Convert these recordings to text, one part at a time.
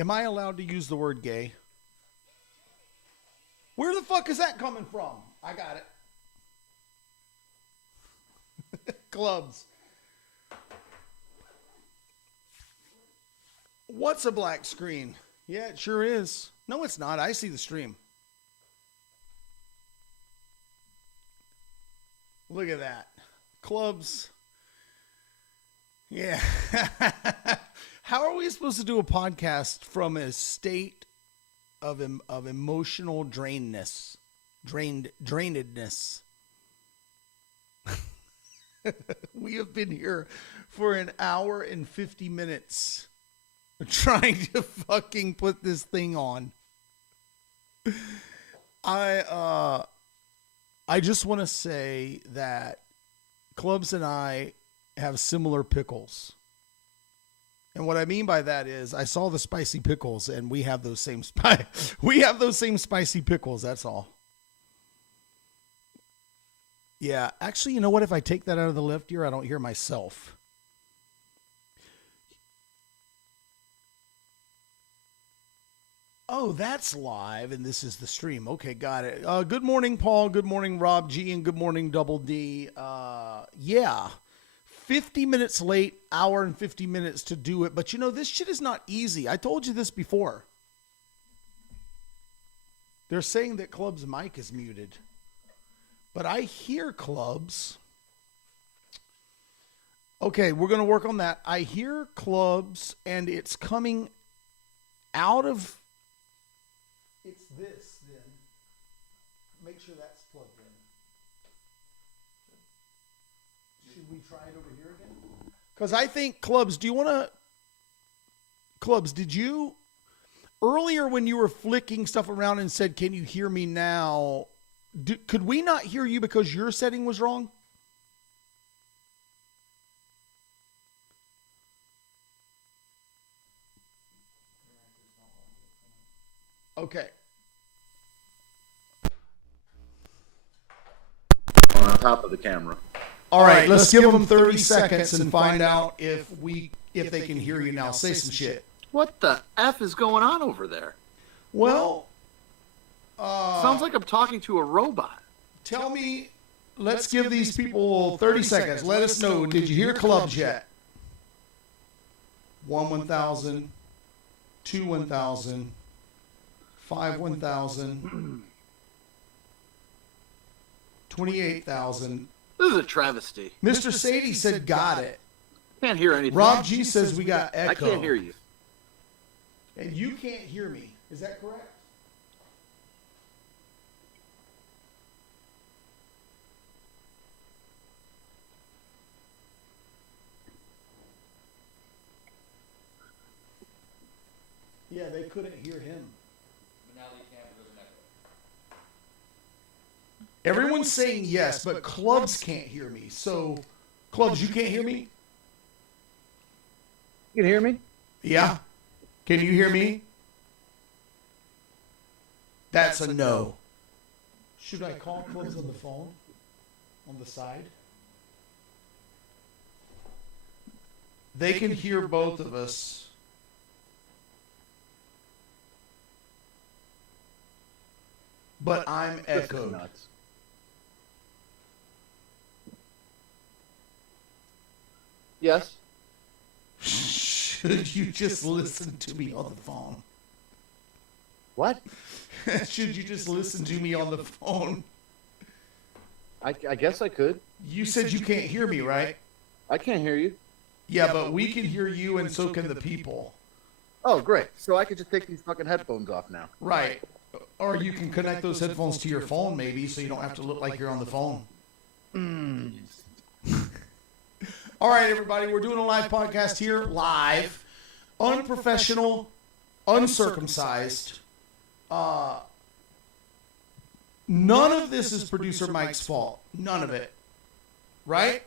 Am I allowed to use the word gay? Where the fuck is that coming from? I got it. Clubs. What's a black screen? Yeah, it sure is. No, it's not. I see the stream. Look at that. Clubs. Yeah. How are we supposed to do a podcast from a state of emotional drainedness? Drainedness. We have been here for an hour and 50 minutes trying to fucking put this thing on. I just want to say that Clubs and I have similar pickles. And what I mean by that is I saw the spicy pickles and we have those same spicy pickles, that's all. Yeah, actually, you know what? If I take that out of the left ear, I don't hear myself. Oh, that's live, and this is the stream. Okay, got it. Good morning, Paul. Good morning, Rob G, and good morning, Double D. Yeah, 50 minutes late, hour and 50 minutes to do it. But, you know, this shit is not easy. I told you this before. They're saying that Club's mic is muted. But I hear Clubs. Okay, we're going to work on that. I hear Clubs, and it's coming out of... It's this, then. Make sure that's plugged in. Should we try it over here again? Because I think, Clubs, do you want to... Clubs, did you... Earlier when you were flicking stuff around and said, can you hear me now... could we not hear you because your setting was wrong? Okay. On top of the camera. All right, let's give them 30 seconds and find out if they can hear you now. Say some shit. What the F is going on over there? Well, sounds like I'm talking to a robot. Tell me, let's give these people 30 seconds. Let us know, did you hear Clubs yet? 1,000, 2 1,000, 5 1,000, 28,000. This is a travesty. Mr. Sadie said got it. Can't hear anything. Rob G says we got echo. I can't hear you. And you can't hear me. Is that correct? Yeah, they couldn't hear him. But now they can because of echo. Everyone's saying yes, but Clubs can't hear me. So, Clubs, you can't hear me? You can hear me? Yeah. Can you hear me? That's a no. Should I call Clubs on the phone? On the side? They can hear both of us. But I'm echoed. Nuts. Yes. Should you just listen to me on the phone? What? Should you just listen to me on the phone? I guess I could. You said you can't hear me, right? I can't hear you. Yeah, but we can hear you and so can the people. Oh, great. So I could just take these fucking headphones off now. Right. Or you can connect those headphones to your phone maybe so you don't have to look like you're on the phone. All right, everybody, we're doing a live podcast here, live, unprofessional, uncircumcised. None of this is producer Mike's fault. None of it. Right?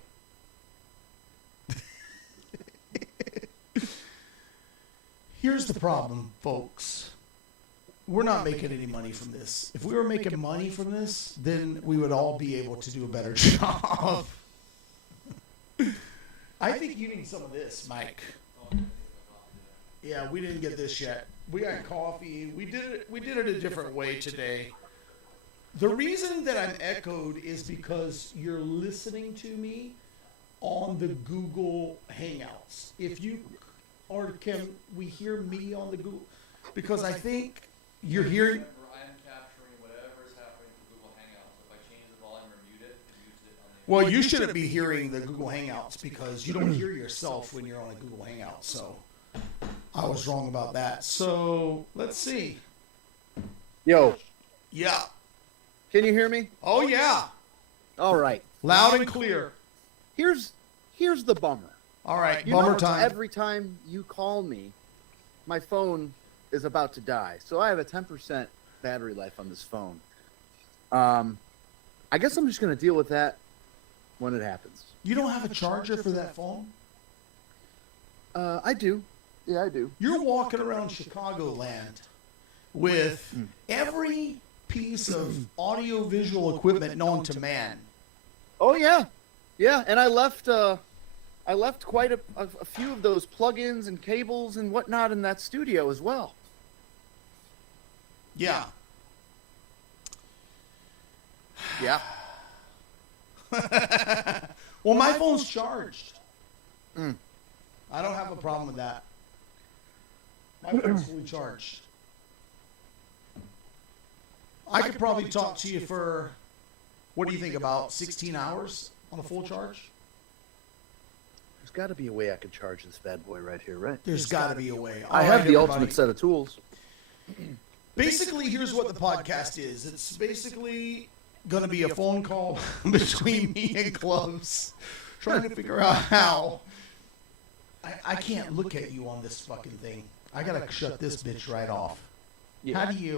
Here's the problem, folks. We're not making any money from this. If we were making money from this, then we would all be able to do a better job. I think you need some of this, Mike. Yeah, we didn't get this yet. We got coffee. We did it a different way today. The reason that I'm echoed is because you're listening to me on the Google Hangouts. Can we hear me on the Google? Because I think you're hearing. I'm capturing whatever is happening with Google Hangouts. If I change the volume or mute it on the. Well, you shouldn't be hearing the Google Hangouts because you don't hear yourself when you're on a Google Hangout. So I was wrong about that. So let's see. Yo, Yeah. can you hear me? Oh yeah. All right. Loud and clear. Here's the bummer. All right. You Bummer know, time. every time you call me, my phone is about to die. So I have a 10% battery life on this phone. I guess I'm just going to deal with that when it happens. You don't have a charger for that phone? I do. Yeah, I do. You're walking around Chicagoland with every piece of audio-visual equipment known to man. Oh yeah, yeah. And I left quite a few of those plugins and cables and whatnot in that studio as well. Yeah. Yeah. Well, my phone's charged. I don't have a problem with that. My phone's fully charged. I could probably talk to you for, what do you think, about 16 hours on a full charge? There's got to be a way I could charge this bad boy right here, right? There's got to be a way. I have the ultimate set of tools. Basically, here's what the podcast is. It's basically going to be a phone call between me and Clubs, trying to figure out how. I can't look at you on this fucking thing. I got to shut this bitch right off. Yeah. How do you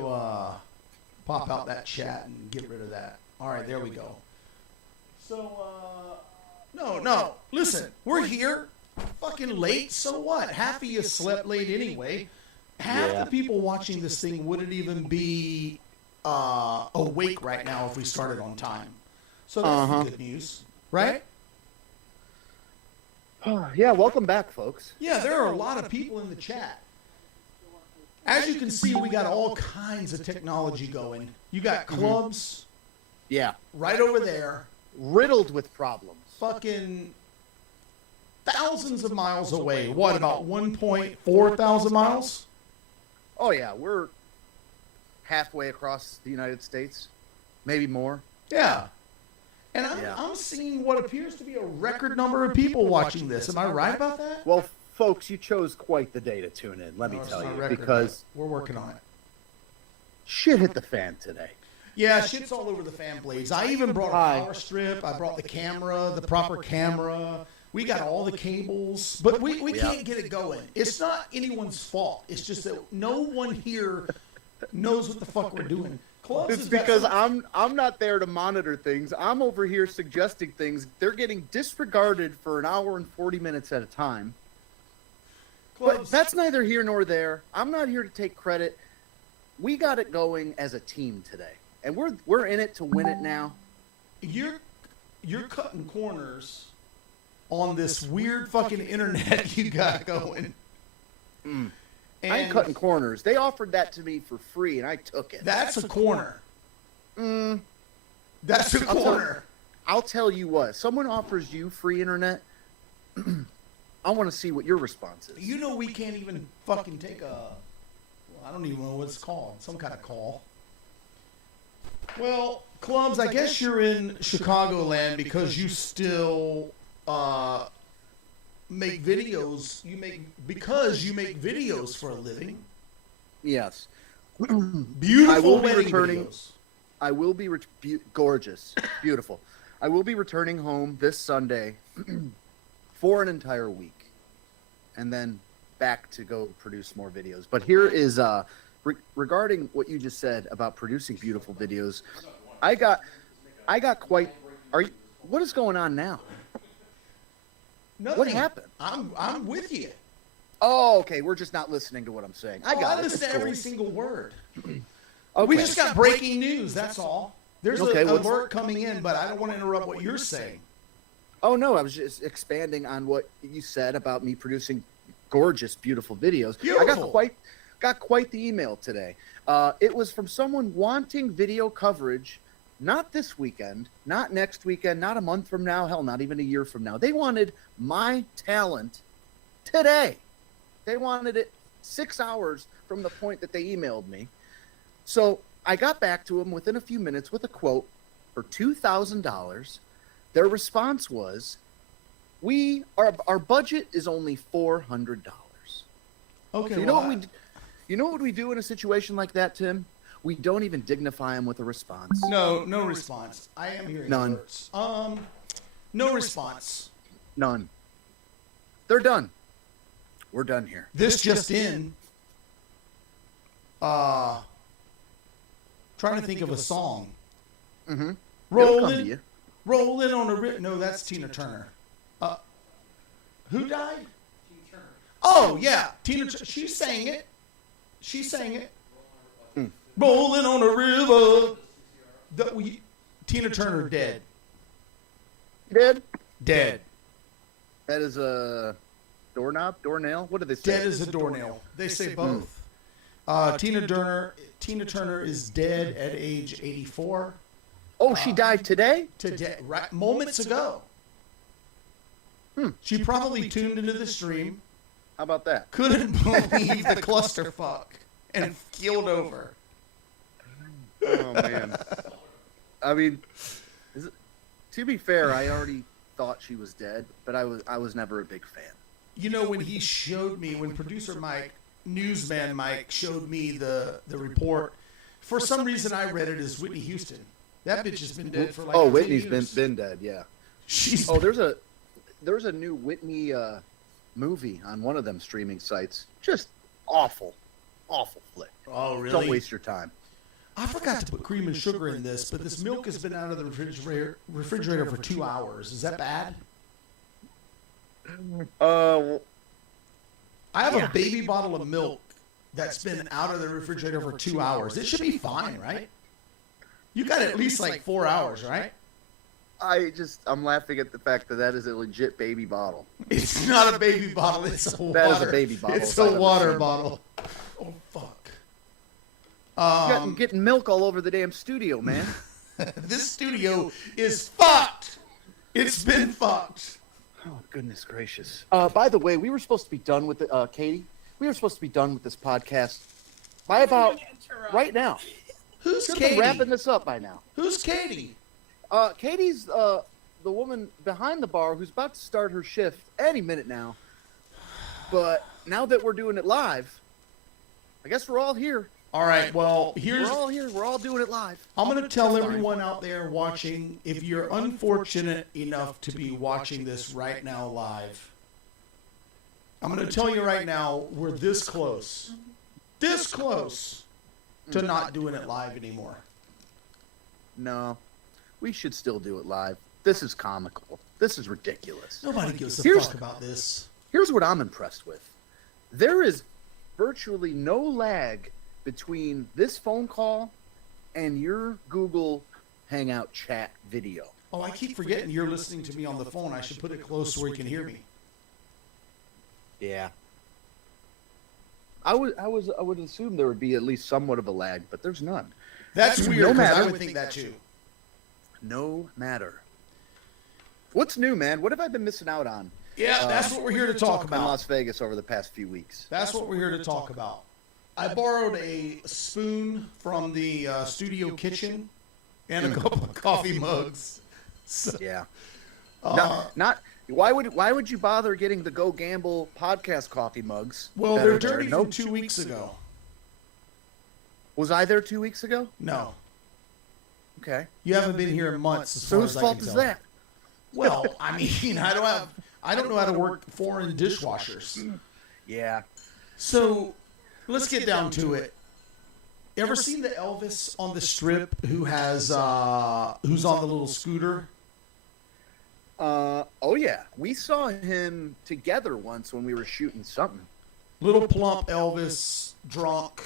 pop out that chat and get rid of that? All right, there we go. So, no. Listen, we're here fucking late. So what? Half of you slept late anyway. Half the people watching this thing wouldn't even be awake right now if we started on time. So that's good news, right? Yeah, welcome back, folks. Yeah, there are a lot of people in the chat. As you can see, we got all kinds of technology going. You got Clubs Yeah. right over there, Riddled with problems. fucking thousands of miles away. What, about 1.4 thousand miles? Oh, yeah, we're halfway across the United States, maybe more. Yeah. And I'm seeing what appears to be a record number of people watching this. Am I right about that? Well, folks, you chose quite the day to tune in, let me tell you, because we're working on it. shit hit the fan today. Yeah, shit's all over the fan blades. I even brought a power strip. I brought the camera, the proper camera. We got all the cables, but we can't get it going. It's not anyone's fault. It's just that no one here knows what the fuck we're doing. Clubs It's has got because some- I'm not there to monitor things. I'm over here suggesting things. They're getting disregarded for an hour and 40 minutes at a time. But Clubs, that's neither here nor there. I'm not here to take credit. We got it going as a team today, and we're in it to win it now. you're cutting corners on this weird fucking internet you got going. And I ain't cutting corners. They offered that to me for free, and I took it. that's a corner. That's a corner. I'll tell you what. Someone offers you free internet. I want to see what your response is. You know we can't even fucking take I don't even know what it's called. Some kind of call. Well, Clubs, I guess you're in Chicagoland because you still make videos. You make videos for a living. Yes. Beautiful I will be wedding returning. videos. I will be gorgeous, beautiful. I will be returning home this Sunday for an entire week, and then back to go produce more videos. But here is regarding what you just said about producing beautiful videos. I got quite. What is going on now? Nothing. What happened? I'm with you. Oh, okay. We're just not listening to what I'm saying. I got I it. listen to It's every cool. single word. Okay. We just got breaking news. That's all. There's Okay, an what's- alert coming in, but I don't want to interrupt what you're saying. Oh no, I was just expanding on what you said about me producing gorgeous, beautiful videos. Beautiful. I got quite the email today. It was from someone wanting video coverage, not this weekend, not next weekend, not a month from now, hell, not even a year from now. They wanted my talent today. They wanted it 6 hours from the point that they emailed me. So I got back to them within a few minutes with a quote for $2,000. Their response was, our budget is only $400. Okay. So you know what we do in a situation like that, Tim? We don't even dignify them with a response. No response. I am hearing None. words. No response. None. They're done. We're done here. This just in. Trying to think of a song. Mm-hmm. It'll come to Rolling, you. rolling on a rip. No, that's Tina Turner. Who died? Oh yeah, Tina. She sang it. She sang it. Rolling on a river. Tina Turner dead. Dead? Dead. That is a doornail? What did they say? Dead as a doornail. They say both. Tina Turner is dead at age 84. Oh, she died today? Today, right, moments ago. She probably tuned into the stream, How about that? couldn't believe the clusterfuck, and keeled over. Oh, man. I mean, to be fair, I already thought she was dead, but I was never a big fan. You know, when he showed me, when producer Mike, newsman Mike, showed me the report, for some reason I read it as Whitney Houston. That bitch has been dead for like 10 Whitney's years. been dead, yeah. She's There's a new Whitney movie on one of them streaming sites. Just awful flick. Oh, really? Don't waste your time. I forgot to put cream and sugar in this, but this milk has been out of the refrigerator for 2 hours. Is that bad? I have a baby bottle of milk that's been out of the refrigerator for 2 hours. It should be fine, right? You got at least like 4 hours, right? I'm laughing at the fact that is a legit baby bottle. It's not a baby bottle. It's a water. That is a baby bottle. It's a water bottle. Oh, fuck. I'm getting milk all over the damn studio, man. This studio is fucked. It's been fucked. Oh, goodness gracious. By the way, we were supposed to be done with Katie. We were supposed to be done with this podcast by about right now. Who's Should have Katie? been wrapping this up by now. Who's Katie? Katie's the woman behind the bar who's about to start her shift any minute now. But now that we're doing it live, I guess we're all here. All right, well, We're all here. We're all doing it live. I'm going to tell everyone out there watching, if you're unfortunate enough to be watching this right now live, I'm going to tell you right now, we're this close to not doing it live anymore. No, we should still do it live. This is comical. This is ridiculous. Nobody gives a fuck about this. Here's what I'm impressed with. There is virtually no lag between this phone call and your Google Hangout chat video. Oh, I keep forgetting you're listening to me on the phone. I should put it close where you can hear me. Yeah. I would assume there would be at least somewhat of a lag, but there's none. That's weird, because matter. I would think that too. No matter. What's new, man? What have I been missing out on? Yeah, that's what we're here to talk In about. Las Vegas over the past few weeks. That's what we're here to talk about. I borrowed a spoon from the studio kitchen and a couple of coffee mugs. So, Yeah. Not why would you bother getting the Go Gamble podcast coffee mugs? well, that they're are there? dirty from 2 weeks ago. Was I there 2 weeks ago? No, Okay. you haven't been here in months. As So far whose as I fault can is tell. that? Well, I mean, I don't know how to work foreign dishwashers. Yeah. So let's get down to it. Ever seen the Elvis on the strip who has who's on the little scooter? Oh yeah. We saw him together once when we were shooting something. Little plump Elvis, drunk,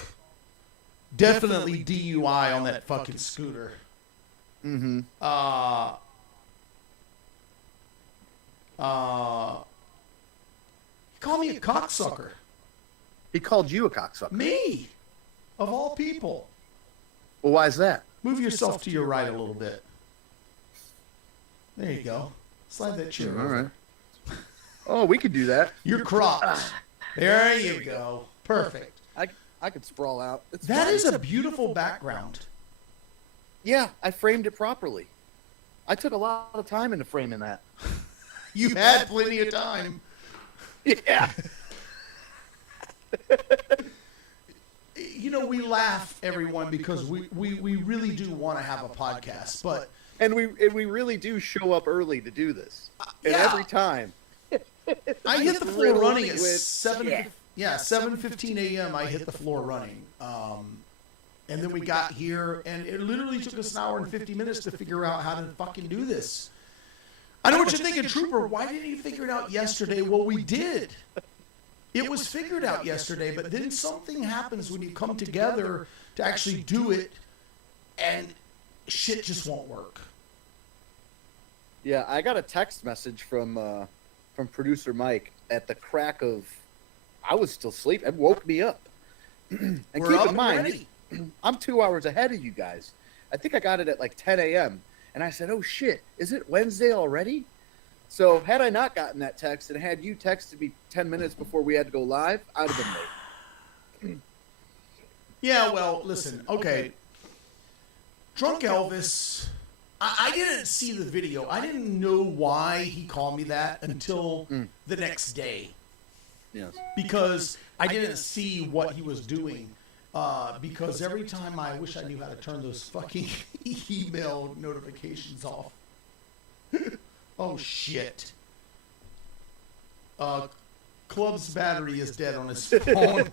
definitely DUI on that fucking scooter. Mm-hmm. Call me a cocksucker. He called you a cocksucker. Me, of all people. Well, why is that? Move yourself to your right a little bit. There you go. Slide that chair All over. right. Oh, we could do that. You're cropped. There you go. Perfect. I could sprawl out. It's That fine. is a beautiful background. Yeah, I framed it properly. I took a lot of time into framing that. You had plenty of time. Yeah. You know, we laugh, everyone, because we really do want to have a podcast, but And we really do show up early to do this. And yeah. every time. I hit the floor riddled running at with 7:15 a.m. I hit the floor running, and then we got here, and it literally took us an hour and 50 minutes to figure out how to fucking do this. I know what you're thinking, Trooper. Why didn't you figure it out yesterday? Well, we did. It was figured out yesterday, but then something happens when you come together to actually do it, and shit just won't work. Yeah, I got a text message from producer Mike at the crack of, I was still asleep. It woke me up. And We're keep up in mind, and ready. I'm 2 hours ahead of you guys. I think I got it at like 10 a.m. And I said, oh shit, is it Wednesday already? So had I not gotten that text and had you texted me 10 minutes before we had to go live, I'd have been late. Yeah, well, listen, okay. Drunk Elvis, I didn't see the video. I didn't know why he called me that until the next day. Yes. Because I didn't see what he was doing. Because every time I wish I knew how to turn those fucking email notifications off. Oh, shit. Club's battery is dead on his phone.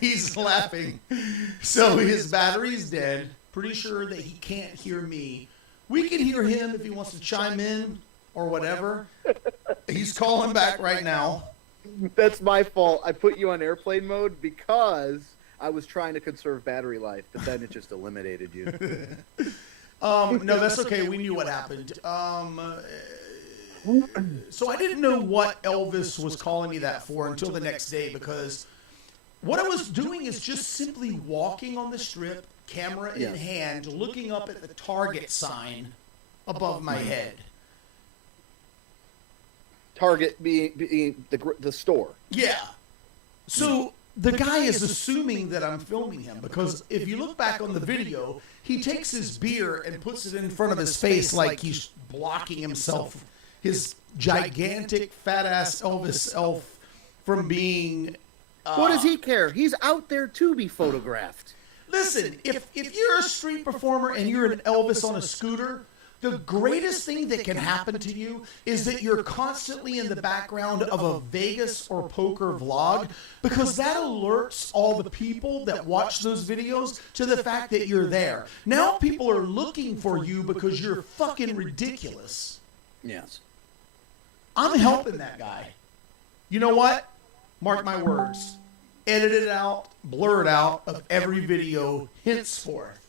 He's laughing. So his battery's dead. Pretty sure that he can't hear me. We can hear him if he wants to chime in or whatever. He's calling back right now. That's my fault. I put you on airplane mode because I was trying to conserve battery life, but then it just eliminated you. No, that's okay. We knew what happened. So I didn't know what Elvis was calling me that for until the next day, because what I was doing is just simply walking on the strip, camera in hand, looking up at the Target sign above my head. Target being the store. Yeah. So the guy is assuming that I'm filming him, because if you look back on the video, he takes his beer and puts it in front of his face like he's blocking himself, his gigantic fat-ass Elvis elf, from being... What does he care? He's out there to be photographed. Listen, if you're a street performer and you're an Elvis on a scooter, the greatest thing that can happen to you is that you're constantly in the background of a Vegas or poker vlog, because that alerts all the people that watch those videos to the fact that you're there. Now people are looking for you because you're fucking ridiculous. Yes. I'm helping that guy. You know what? Mark my words. Edit it out, blur it out of every video henceforth.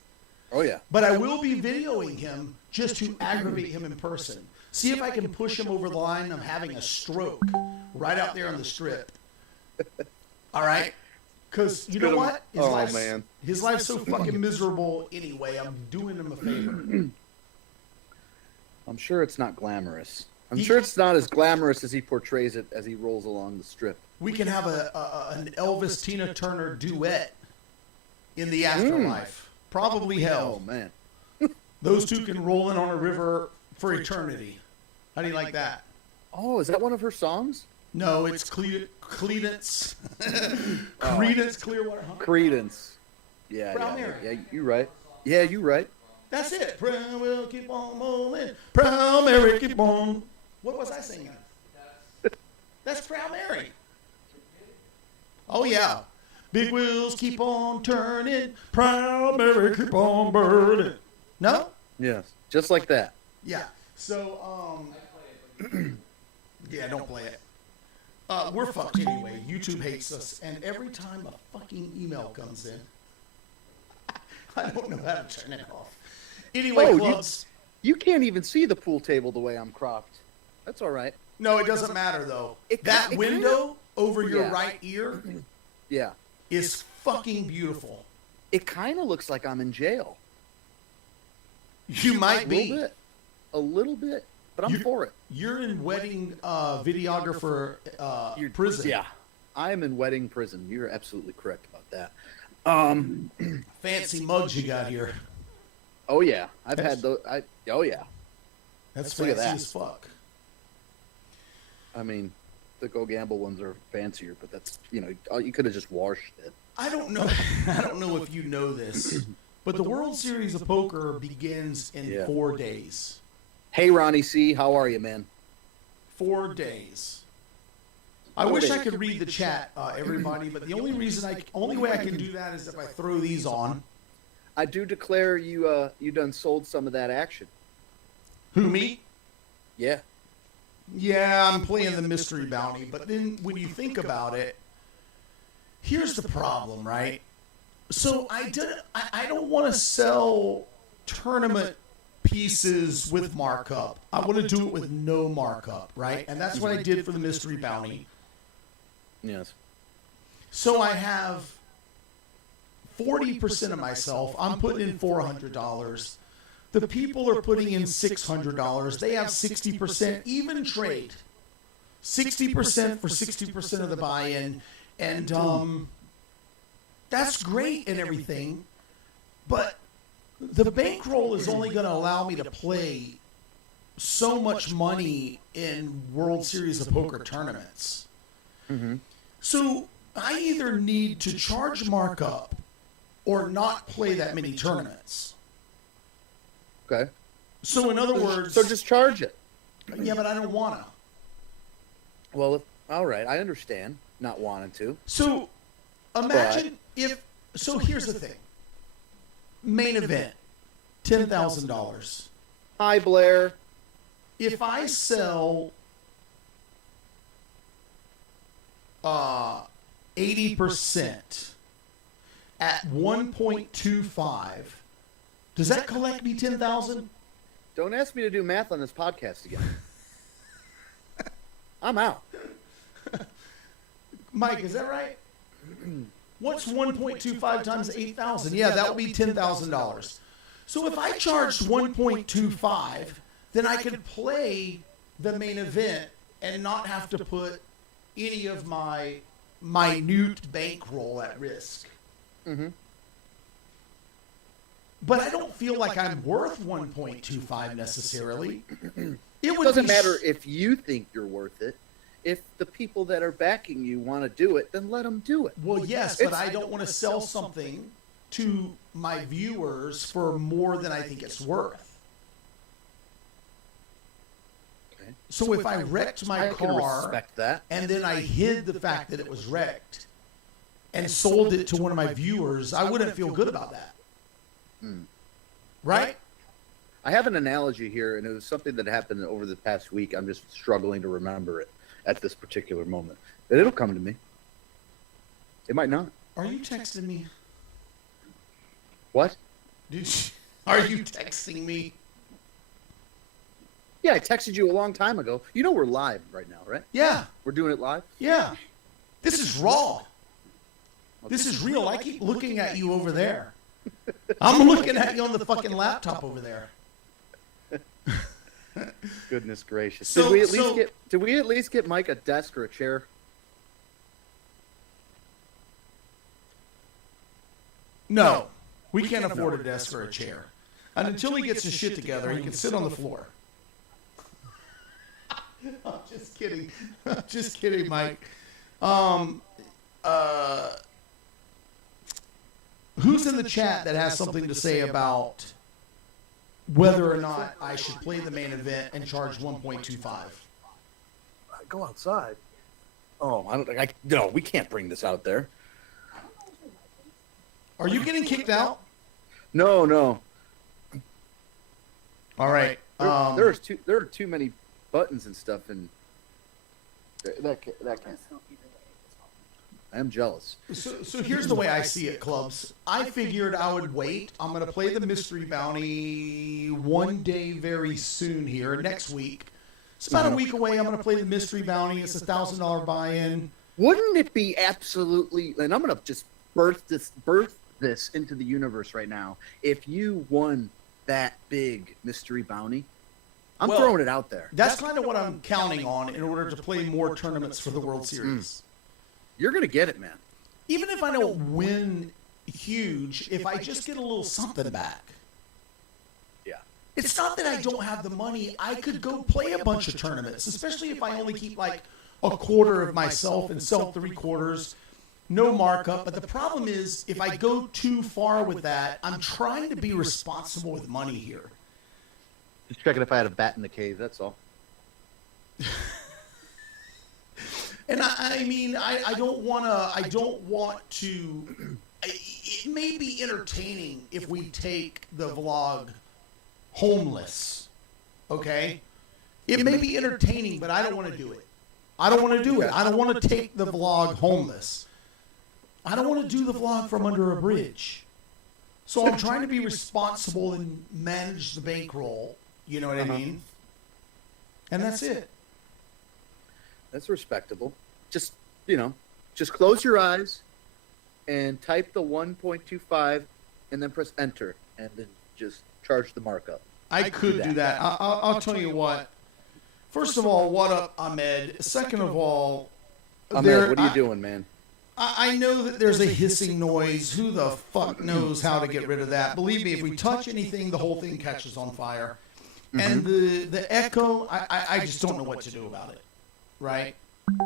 Oh, yeah. But I will be videoing him just to aggravate him in person. See if I can push him over the line of having a stroke right out there on the strip. All right? Because you know what? His life's so fucking miserable anyway. I'm doing him a favor. I'm sure it's not glamorous. I'm sure it's not as glamorous as he portrays it as he rolls along the strip. We can have an Elvis Tina Turner duet in the afterlife. Probably hell. Oh, man. Those two can roll in on a river for eternity. How do you like that? Oh, is that one of her songs? No, it's Credence. Credence Clearwater. Huh? Credence. Yeah, Proud yeah, Mary. yeah. You're right. Yeah, you're right. That's it. Proud will keep on rolling. Proud Mary keep on. What was I singing? That's Proud Mary. Oh yeah. Big wheels keep on turning. Proud Mary keep on burning. No? Yes, just like that. Yeah. So yeah, don't play it. We're fucked anyway. YouTube hates us, and every time a fucking email comes in, I don't know how to turn it off. Anyway, clubs. You can't even see the pool table the way I'm cropped. That's all right. No, it doesn't matter though. It That kinda- window over your Yeah. right ear Yeah. is fucking beautiful. It kind of looks like I'm in jail. You might A be. little bit. A little bit. But I'm for it. You're in wedding videographer prison. Yeah. I am in wedding prison. You're absolutely correct about that. Fancy mugs you got here. Oh yeah. I've had those. Oh yeah. That's Look at fancy that. as fuck. I mean, the Go Gamble ones are fancier, but that's, you could have just washed it. I don't know. I don't know if you know this, but the World Series of Poker begins in 4 days. Hey, Ronnie C., how are you, man? 4 days. I wish I could read the chat, everybody, but the only way I can do that is if I throw these on. I do declare you done sold some of that action. Who, me? Yeah. Yeah, I'm playing the mystery bounty, but then when you think about it, here's the problem, right? So I don't want to sell tournament pieces with markup. I want to do it with no markup, right? And that's what I did for the mystery bounty. Yes. So I have 40% of myself. I'm putting in $400. The people are putting in $600. They have 60% even trade. 60% for 60% of the buy-in. And that's great and everything. But the bankroll is only going to allow me to play so much money in World Series of Poker tournaments. Mm-hmm. So I either need to charge markup or not play that many tournaments. Okay. So in other words... So just charge it. Yeah, but I don't want to. Well, all right. I understand not wanting to. So imagine if... So here's the thing. Main event, $10,000. Hi, Blair. If I sell 80% at 1.25, does that collect me 10,000? Don't ask me to do math on this podcast again. I'm out. Mike, is that right? What's 1.25 times 8,000? Yeah, that would be $10,000. So if I charged 1.25, then I could play the main event and not have to put any of my minute bankroll at risk. Mm-hmm. But I don't feel like I'm worth 1.25 necessarily. It doesn't matter if you think you're worth it. If the people that are backing you want to do it, then let them do it. Well, yes, but I don't want to sell something to my viewers for more than I think it's worth. Okay. So if I wrecked my I can car respect that. and then I hid the fact that it was wrecked and sold it to one of my viewers, I wouldn't feel good about that. Right? I have an analogy here, and it was something that happened over the past week. I'm just struggling to remember it at this particular moment. But it'll come to me. It might not. Are you texting me? What? Are you texting me? Yeah, I texted you a long time ago. You know we're live right now, right? Yeah. We're doing it live? Yeah. This is raw. This is real. I keep looking at you over there. I'm looking at you on the fucking laptop over there. Goodness gracious. So- Did we at least get Mike a desk or a chair? No. We can't afford a desk or a chair. And until he gets his shit together, he can sit on the floor. I'm just kidding. I'm just kidding, Mike. Who's in the chat that has something to say about whether or not I should play the main event and charge 1.25? Go outside. Oh, no, we can't bring this out there. Are you getting kicked out? No. All right. There are too many buttons and stuff, and that can't. I am jealous. So here's the way I see it, Clubs. I figured I would wait. I'm going to play the mystery bounty one day very soon here, next week. It's about a week away. I'm going to play the Mystery Bounty. It's a $1,000 buy-in. Wouldn't it be absolutely? And I'm gonna just birth this into the universe right now. If you won that big mystery bounty, I'm throwing it out there. That's kind of what I'm counting on in order to play more tournaments for the World Series. You're gonna get it, man. Even if I don't win huge, if I just get a little something back. Yeah. It's not that I don't have the money. I could go play a bunch of tournaments, especially if I only keep like a quarter of myself and sell 3/4, no markup. But the problem is, if I go too far with that, I'm trying to be responsible with money here. Just checking if I had a bat in the cave. That's all. And I mean, I don't want to. It may be entertaining if we take the vlog homeless. Okay, it may be entertaining, but I don't want to do it. I don't want to do it. I don't want to take the vlog homeless. I don't want to do the vlog from under a bridge. So I'm trying to be responsible and manage the bankroll. You know what I mean? And that's it. That's respectable. Just close your eyes and type the 1.25 and then press enter and then just charge the markup. I could do that. I'll tell you what. First of all, what up, Ahmed? Second of all, Ahmed, what are you doing, man? I know that there's a hissing noise. Who the fuck knows how to get rid of that? Believe me, if we touch anything, the whole thing catches on fire. And the echo, I just don't know what to do about it. Right?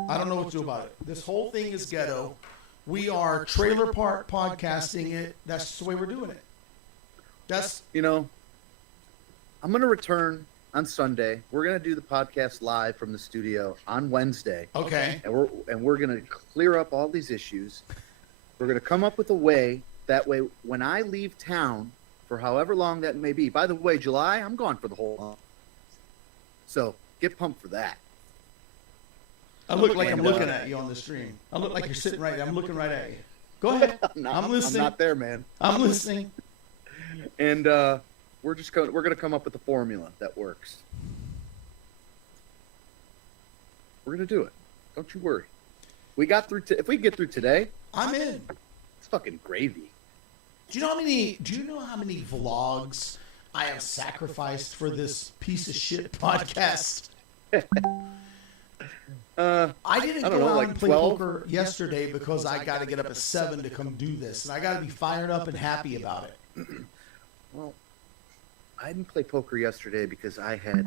I don't know what to do about it. This whole thing is ghetto. We are trailer park podcasting it. That's just the way we're doing it. That's I'm gonna return on Sunday. We're gonna do the podcast live from the studio on Wednesday. okay. And we're gonna clear up all these issues. We're gonna come up with a way that way when I leave town for however long that may be. By the way, July, I'm gone for the whole month. So get pumped for that. I look like I'm looking at you on the stream. I look like you're sitting right there. I'm looking right at you. Go ahead. I'm listening. I'm not there, man. I'm listening. And we're gonna come up with a formula that works. We're gonna do it. Don't you worry. We got through. If we get through today, I'm in. it's fucking gravy. Do you know how many vlogs I have sacrificed for this piece of shit podcast? I didn't go out and play 12? poker yesterday because I got to get up at 7 to come do this, and I got to be fired up and happy about it. Well, I didn't play poker yesterday because I had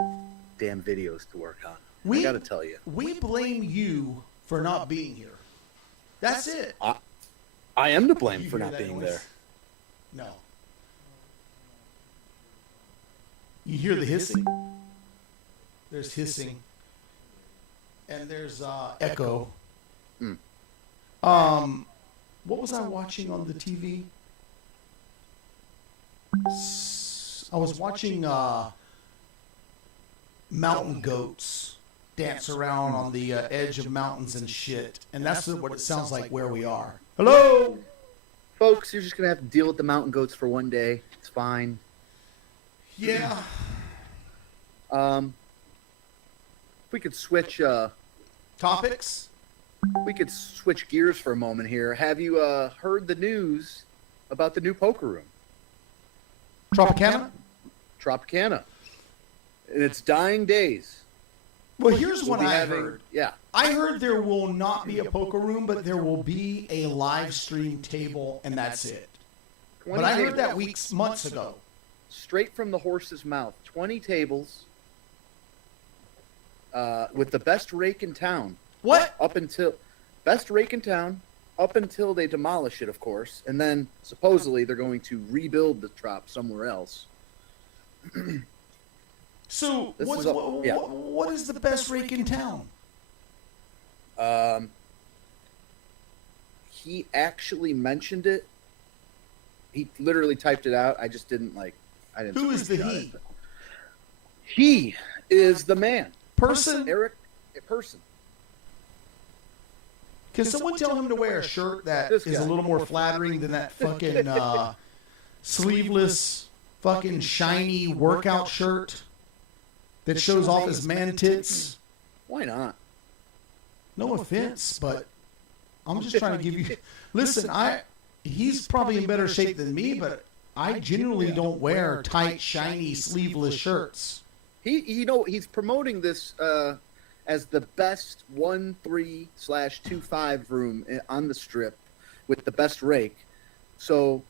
damn videos to work on. I got to tell you. We blame you for not being here. That's it. I am to blame You for hear not that being noise? there. No. You hear the hissing? There's hissing. And there's echo. What was I watching on the TV? I was watching mountain goats dance around on the edge of mountains and shit. And that's what it sounds like where we are. Hello? Folks, you're just going to have to deal with the mountain goats for one day. It's fine. Yeah. If we could switch Topics? we could switch gears for a moment here. Have you heard the news about the new poker room? Tropicana? Tropicana. In its dying days. Well, here's what We'll be I having- heard. Yeah. I heard there will not be a poker room, but there will be a live stream table, and that's it. 20 But I heard that tables. months ago. Straight from the horse's mouth. 20 tables with the best rake in town. What? Best rake in town up until they demolish it, of course. And then supposedly they're going to rebuild the trop somewhere else. So, This what's, is a- yeah. what is the best rake in town? He actually mentioned it. He literally typed it out. I just didn't I didn't. Who is the screenshot he? it. He is the man. Person? Eric, a person. Can someone tell him to wear a shirt that This is a guy. little more flattering than that fucking sleeveless, fucking shiny workout shirt that shows off his man tits. Why not? No offense, but I'm just trying to give you. Listen, he's probably in better shape than me, but I genuinely don't wear tight, shiny, sleeveless shirts. He's promoting this as the best 1-3/2-5 room on the strip with the best rake. So,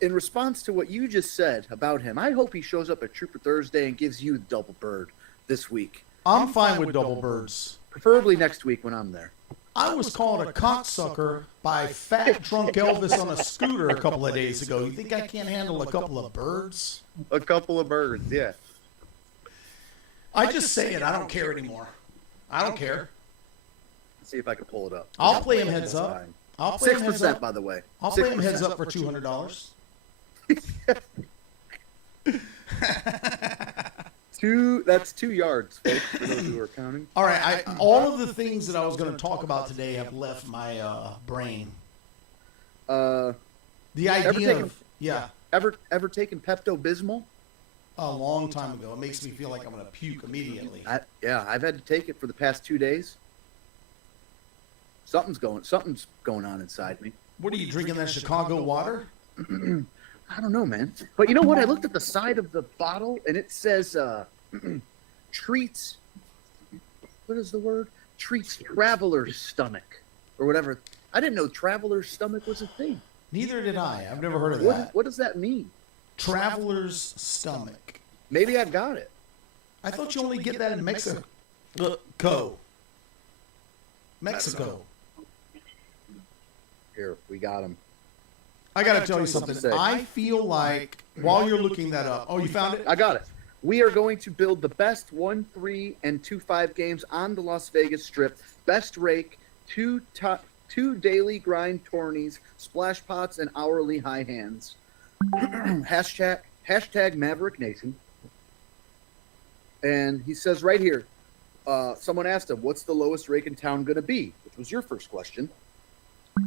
in response to what you just said about him, I hope he shows up at Trooper Thursday and gives you the double bird this week. I'm fine with double birds. Preferably next week when I'm there. I was called a cocksucker by fat drunk Elvis on a scooter a couple of days ago. You think I can't handle a couple of birds? A couple of birds, yeah. I just say it. I don't care anymore. I don't care. Let's see if I can pull it up. I'll play him heads up. I'll play him heads 6%, up. by the way. I'll play him heads up for $200. That's 2 yards, folks, for those who are counting. All right. All of the things that I was going to talk about today have left my brain. The idea Ever taken Pepto-Bismol? a long time ago. It makes me feel like I'm going to puke immediately. I've had to take it for the past 2 days. Something's going on inside me. What are you drinking? That Chicago water? I don't know, man. But you know what? I looked at the side of the bottle and it says treats. What is the word? Treats traveler's stomach or whatever. I didn't know traveler's stomach was a thing. Neither did I. I've never heard of that. What does that mean? Traveler's stomach. Maybe I got it. I thought you only get that in Mexico. Mexico. Here, we got him. I got to tell you something. I feel like while you're looking that up. Oh, you found it? I got it. We are going to build the best 1-3 and 2-5 games on the Las Vegas Strip. Best rake, two daily grind tourneys, splash pots, and hourly high hands. hashtag Maverick Nation. And he says right here, someone asked him, what's the lowest rake in town going to be? Which was your first question.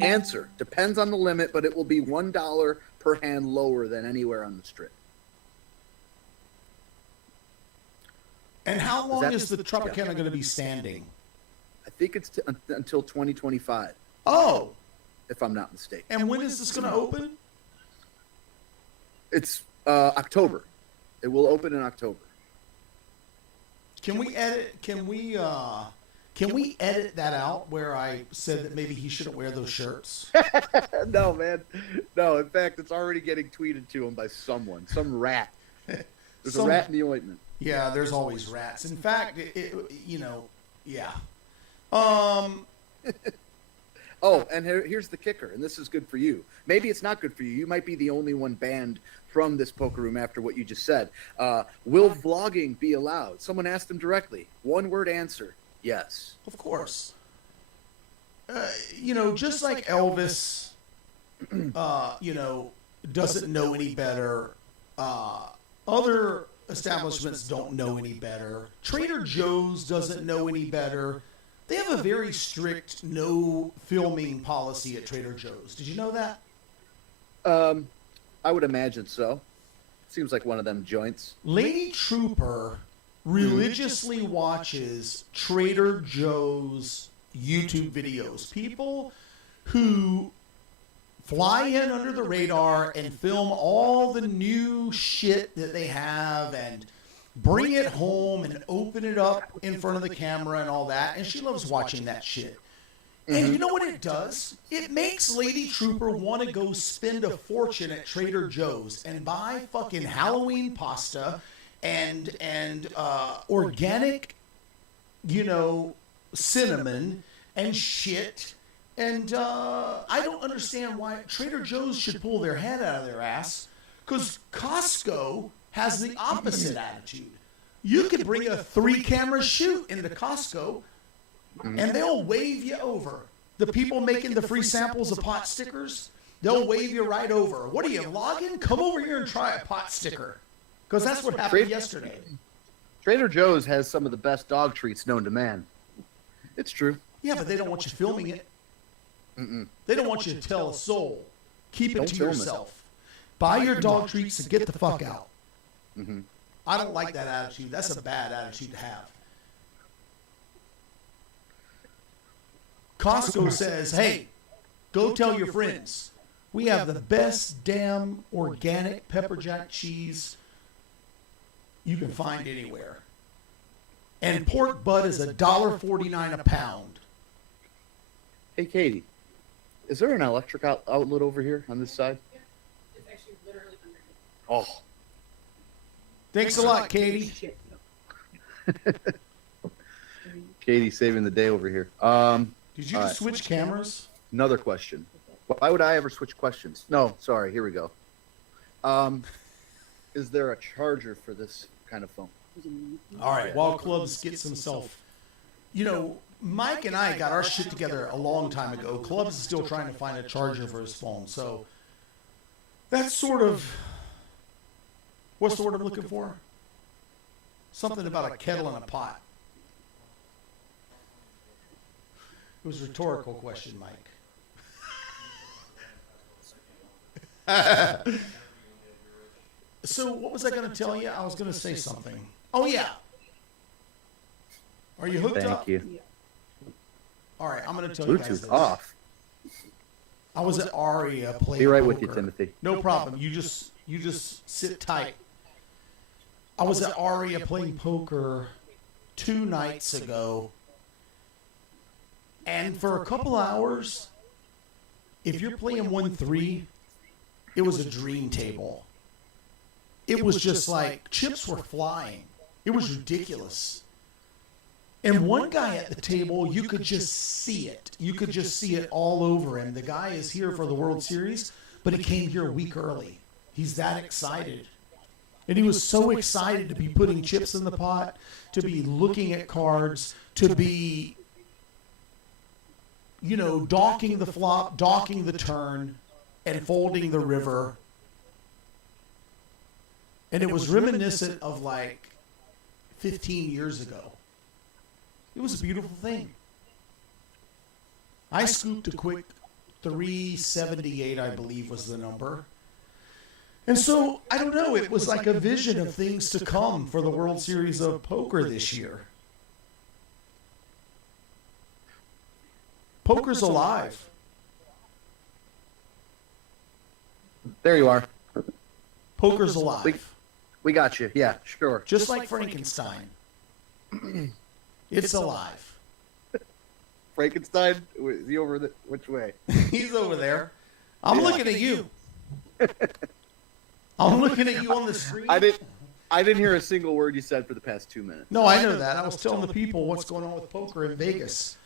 Answer, depends on the limit, but it will be $1 per hand lower than anywhere on the strip. And how long is the Tropicana going to be standing? I think it's until 2025. Oh. If I'm not mistaken. And when is this going to open? It's October. It will open in October. Can we edit that out where I said that maybe he shouldn't wear those shirts? No, man. No, in fact, it's already getting tweeted to him by someone, some rat. There's a rat in the ointment. Yeah, there's always rats. In fact, yeah. Oh, and here's the kicker, and this is good for you. Maybe it's not good for you. You might be the only one banned from this poker room after what you just said. Will vlogging be allowed? Someone asked him directly. One-word answer, yes. Of course. Just like Elvis, doesn't know any better. Other establishments don't know any better. Trader Joe's doesn't know any better. They have a very strict no filming policy at Trader Joe's. Did you know that? I would imagine so. Seems like one of them joints. Lady Trooper religiously watches Trader Joe's YouTube videos. People who fly in under the radar and film all the new shit that they have and bring it home and open it up in front of the camera and all that. And she loves watching that shit. And you know what it does? It makes Lady Trooper want to go spend a fortune at Trader Joe's and buy fucking Halloween pasta and organic, cinnamon and shit. And I don't understand why Trader Joe's should pull their head out of their ass, because Costco has the opposite attitude. You could bring a 3-camera shoot into Costco, and they'll wave you over. The people making the free samples of pot stickers, they'll wave you right over. What are you, vlogging? Come over here and try a pot sticker. Because that's what happened yesterday. Trader Joe's has some of the best dog treats known to man. It's true. Yeah, but they don't want you filming it. They don't want you to tell a soul. Keep it to yourself. Buy your dog treats and get the fuck out. I don't like that attitude. That's a bad attitude to have. Costco says, hey, go tell your friends. We have the best damn organic pepper jack cheese you can find anywhere. And pork butt is $1.49 a pound. Hey, Katie, is there an electric outlet over here on this side? Yeah, it's actually literally underneath. Oh, Thanks a lot, Katie. Shit. Katie saving the day over here. Did you just switch cameras? Another question. Why would I ever switch questions? No, sorry. Here we go. Is there a charger for this kind of phone? All right, while Clubs gets himself, Mike and I got our shit together a long time ago. Clubs is still trying to find a charger for his phone. So that's sort of, what's the word I'm looking for? Something about a kettle and a pot. It was a rhetorical question, Mike. So what was I going to tell you? I was going to say something. Oh, yeah. Are you hooked up? Thank you. All right, I'm going to tell you guys Bluetooth this. off. I was at Aria playing Be right poker. with you, Timothy. No problem. You just sit tight. I was at Aria playing poker 2 nights ago. And for a couple hours, if you're playing 1-3, it was a dream table. It was just like chips were flying. It was ridiculous. And one guy at the table, you could just see it. You could just see it all over him. The guy is here for the World Series, but he came here a week early. He's that excited. And he was so excited to be putting chips in the pot, to be looking at cards, to be, docking the flop, docking the turn, and folding the river. And it was reminiscent of like 15 years ago. It was a beautiful thing. I scooped a quick 378, I believe was the number. And so, I don't know, it was like a vision of things to come for the World Series of Poker this year. Poker's alive. There you are. Poker's alive. We got you. Yeah, sure. Just like Frankenstein. It's alive. Frankenstein? Is he over which way? He's over there. I'm looking at you. I'm looking at you on the screen. I didn't hear a single word you said for the past 2 minutes. No, I know that. I was telling the people what's going on with poker in Vegas.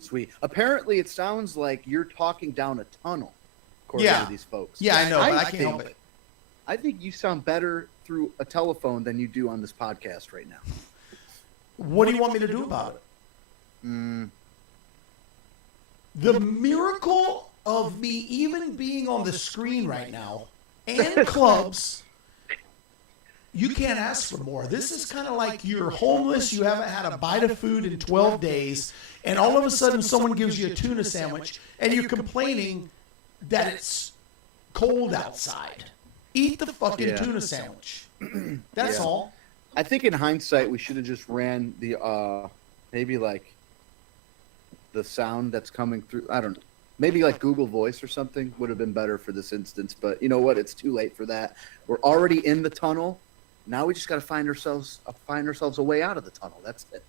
Sweet. Apparently, it sounds like you're talking down a tunnel, according to these folks. Yeah, I know, but I can't help it. I think you sound better through a telephone than you do on this podcast right now. What do you want me to do about it? The miracle of me even being on the screen right now and Clubs, you can't ask for more. This is kind of like you're homeless, you haven't had a bite of food in 12 days, and all of a sudden someone gives you a tuna sandwich, and you're complaining that it's cold outside. Eat the fucking tuna sandwich. That's all. I think in hindsight, we should have just ran the, maybe like the sound that's coming through. I don't know. Maybe like Google Voice or something would have been better for this instance. But you know what? It's too late for that. We're already in the tunnel. Now we just got to find ourselves a way out of the tunnel. That's it.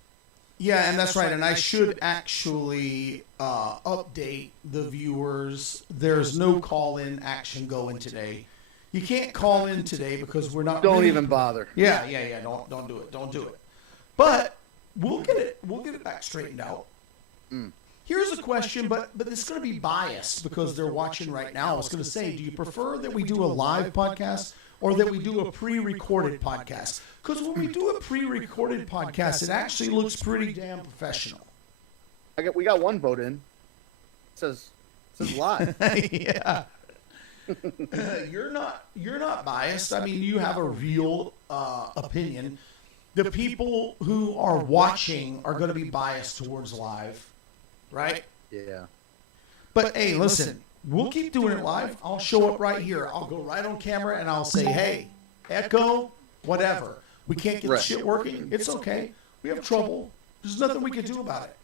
Yeah, and that's right. And I should actually update the viewers. There's no call-in action going today. You can't call in today because we're not. Don't even bother. Yeah. Don't do it. Don't do it. But we'll get it back straightened out. Here's a question, but it's going to be biased because they're watching right now. I was going to say, do you prefer that we do a live podcast or that we do a pre-recorded podcast? Because when we do a pre-recorded podcast, it actually looks pretty damn professional. We got one vote in. It says live. Yeah. You're not biased. I mean, you have a real opinion. The people who are watching are going to be biased towards live, right? Yeah. But hey, listen, we'll keep doing it live. I'll show up right here. I'll go right on camera and I'll say, hey, echo, whatever. We can't get Right. shit working. It's okay. We have trouble. There's nothing we can do about it.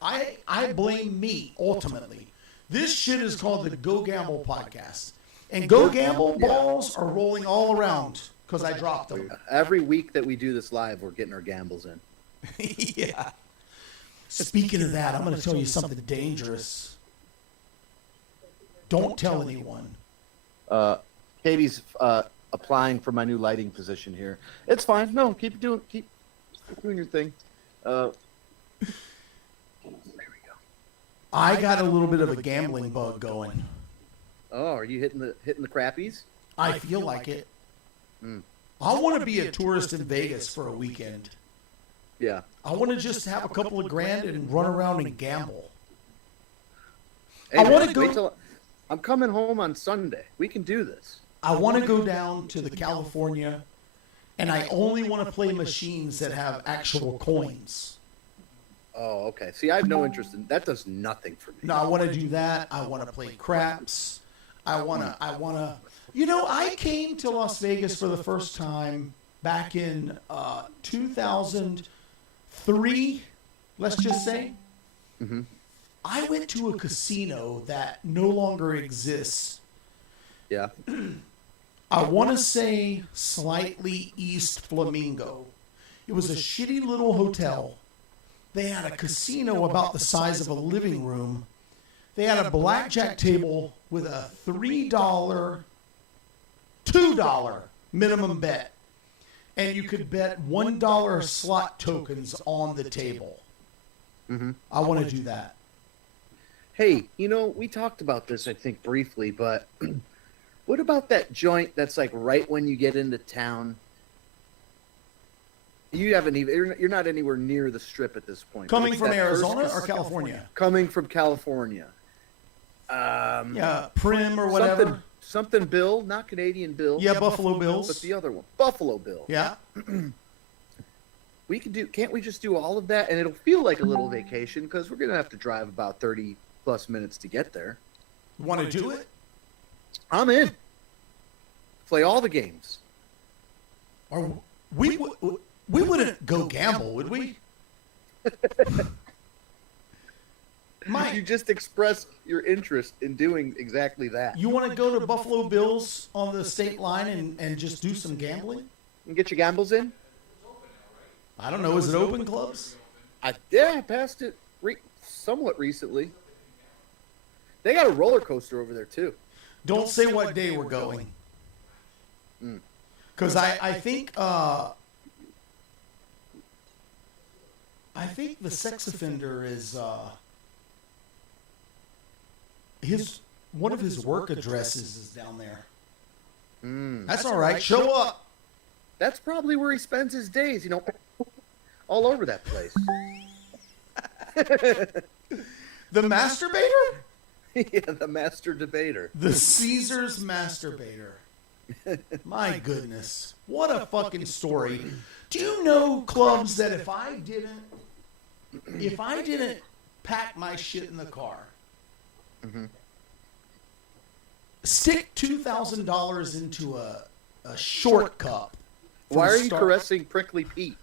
I blame me, ultimately. This shit is called the Go Gamble podcast. And Go Gamble balls are rolling all around because I dropped them. Every week that we do this live, we're getting our gambles in. Yeah. Speaking of that, I'm going to tell you something dangerous. Don't tell anyone. Katie's applying for my new lighting position here. It's fine. No, keep doing your thing. There we go. I got a little bit of a gambling bug going. Oh, are you hitting the crappies? I feel like it. I want to be a tourist in Vegas for a weekend. Yeah. I want to just have a couple of grand and run around and gamble. Hey, I want to wait go. till I'm coming home on Sunday. We can do this. I want to go down to the California, and I only want to play machines that have actual coins. Oh, okay. See, I have no interest in that. Does nothing for me. No, I want to do that. I want to play craps. I want to. You know, I came to Las Vegas for the first time back in 2003. Let's just say. Mm-hmm. I went to a casino that no longer exists. Yeah. I want to say slightly East Flamingo. It was a shitty little hotel. They had a casino about the size of a living room. They had a blackjack table with a $3, $2 minimum bet. And you could bet $1 slot tokens on the table. Mm-hmm. I want to do that. Hey, you know, we talked about this, I think, briefly, but what about that joint that's like right when you get into town? You haven't even, you're not anywhere near the strip at this point. Coming It's from that Arizona first- or California? Coming from California. Yeah, Prim or whatever. Something Bill, not Canadian Bill. Yeah, Buffalo Bills. But the other one, Buffalo Bill. Yeah. We can do. Can't we just do all of that, and it'll feel like a little vacation because we're gonna have to drive about 30+ minutes to get there. Want to do it? I'm in. Play all the games. Or we wouldn't go gamble, would we? Mike, You just express your interest in doing exactly that. you want to go to Buffalo Bills on the state line and just do some gambling? And get your gambles in. I don't know. Is it open, clubs? I passed it somewhat recently. They got a roller coaster over there too. Don't say what day we're going. Because I think the sex offender is one of his work addresses is down there. That's all right. Show up. That's probably where he spends his days. You know, all over that place. The masturbator? Yeah, the master debater. The Caesar's masturbator. My goodness. What a fucking story. Do you know, clubs, that if I didn't pack my shit in the car, stick $2,000 into a short cup. from Why are you Star- caressing Prickly Pete?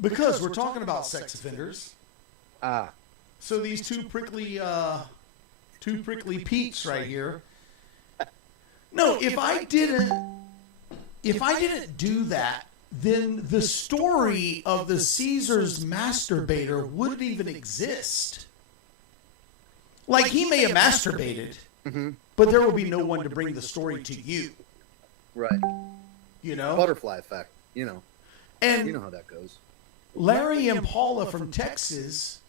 Because we're talking about sex offenders. Ah, So these two prickly Pete's right here. No, if I didn't do that, then the story of the Caesar's masturbator wouldn't even exist. Like, he may have masturbated, but there will be no one to bring the story to you. right. You know? Butterfly effect. You know And how that goes. Larry and Paula from Texas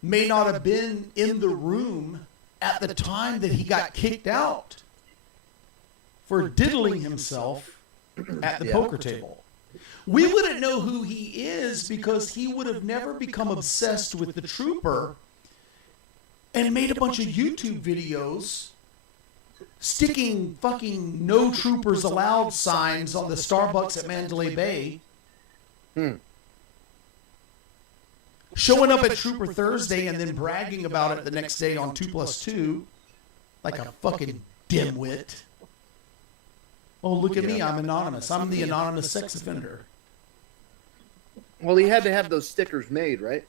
may not have been in the room at the time that he got kicked out for diddling himself at the poker table. We wouldn't know who he is because he would have never become obsessed with the trooper and made a bunch of YouTube videos sticking fucking "No Troopers Allowed" signs on the Starbucks at Mandalay Bay. Showing up at Trooper Thursday and then bragging about it the next day on 2+2 like a fucking dimwit. Oh, look at me. I'm anonymous. I'm the anonymous sex offender. Well, he had to have those stickers made, right?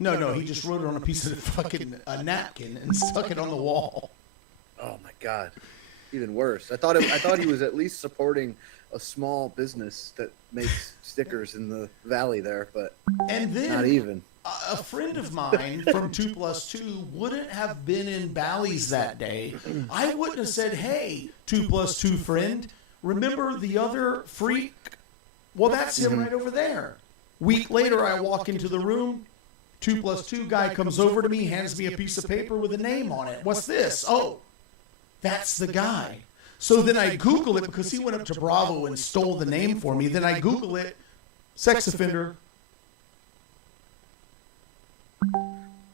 No, he just wrote it on a piece of fucking a napkin and stuck it on the wall. Oh my God, even worse. I thought he was at least supporting a small business that makes stickers in the valley there, but And then not even. a friend of mine from 2+2 wouldn't have been in Bally's that day. I wouldn't have said, "Hey, 2+2 friend, remember the other freak? Well, that's him right over there." Week later, I walk into the room. 2+2 guy comes over to me, hands me a piece of paper with a name on it. What's this? Oh, that's the guy. So then I Google it because he went up to Bravo and stole the name for me. Then I Google it, sex offender.